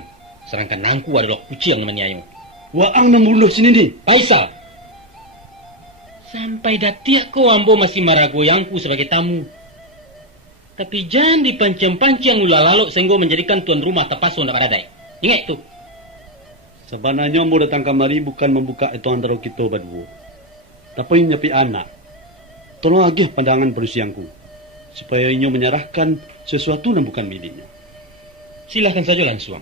Sedangkan nangku adalah kuciang na menyayo. Waang namuluh sini ni. Faisal. Sampai datiak ko ambo masih maragoyangku sebagai tamu. Tapi jangan dipancang-pancang ulalalo sehingga menjadikan tuan rumah terpasu nak baradai. Ingat tu. Sebenarnya ambo datang kemari bukan membuka itu antara kita berdua. Tapi nyepi anak. Tolong agih pandangan perusianku. Supaya inyo menyerahkan sesuatu yang bukan miliknya. Silahkan saja langsung.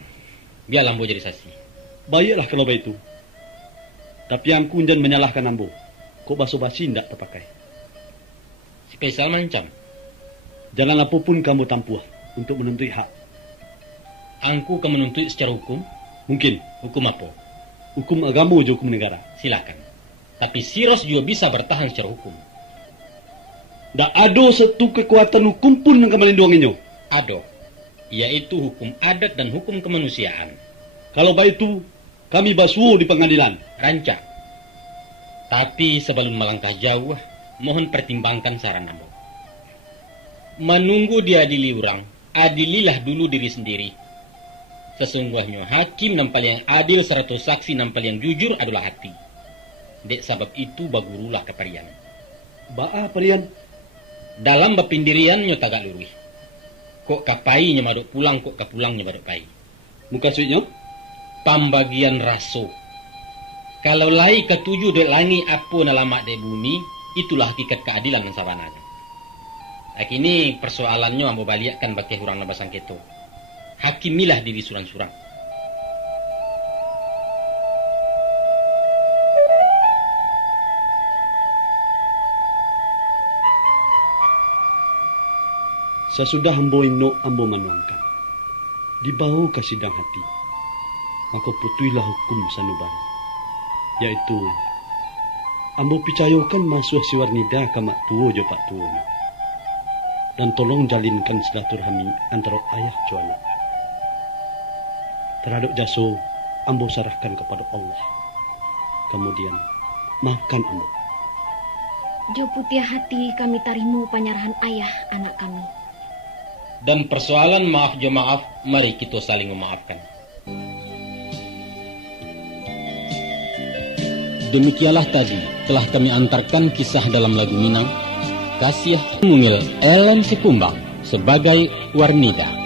Biar ambo jadi saksi. Baiklah kalau begitu. Tapi angku jangan menyalahkan ambo. Kok basa-basi tidak terpakai. Si Faisal mancam. Jangan apapun kamu tampuh untuk menuntut hak. Angku akan menuntut secara hukum? Mungkin. Hukum apa? Hukum agama atau hukum negara. Silakan. Tapi Siros juga bisa bertahan secara hukum. Tak ada satu kekuatan hukum pun yang melindunginya. Ada. Yaitu hukum adat dan hukum kemanusiaan. Kalau baik itu, kami basuh di pengadilan. Rancak. Tapi sebelum melangkah jauh, mohon pertimbangkan saran ambo. Menunggu diadili orang, adililah dulu diri sendiri. Sesungguhnya hakim nampal yang adil serta saksi nampal yang jujur adalah hati. Dek sebab itu bagurulah keparian. Ba'a parian? Dalam bapindirian nyo tagak lurih. Kok kapai nyo maduk pulang, kok kapulang nyo maduk pai. Muka suitnya? Pembagian raso. Kalau lai ketujuh dek langi apa nalamak dek bumi, itulah hakikat keadilan yang sabananya. Ini persoalannya ambo baliakkan bagi hurang nabasang keto. Hakimilah diri surang-surang. Sesudah ambo ino ambo manuangkan. Dibawa ke sidang hati. Maka putuilah hukum sanuban. Yaitu ambo picayokan masuk si Warnida ke mak tua jo pak tua ni. Dan tolong jalinkan silaturahmi antara ayah dan anak. Terhadap jaso, ambo serahkan kepada Allah. Kemudian, maafkan ambo. Jo putih hati kami tarimu penyerahan ayah anak kami. Dan persoalan maaf jo maaf, mari kita saling memaafkan. Demikianlah tadi telah kami antarkan kisah dalam lagu Minang. Kasih Mungil Ellen Sikumbang sebagai Warnida.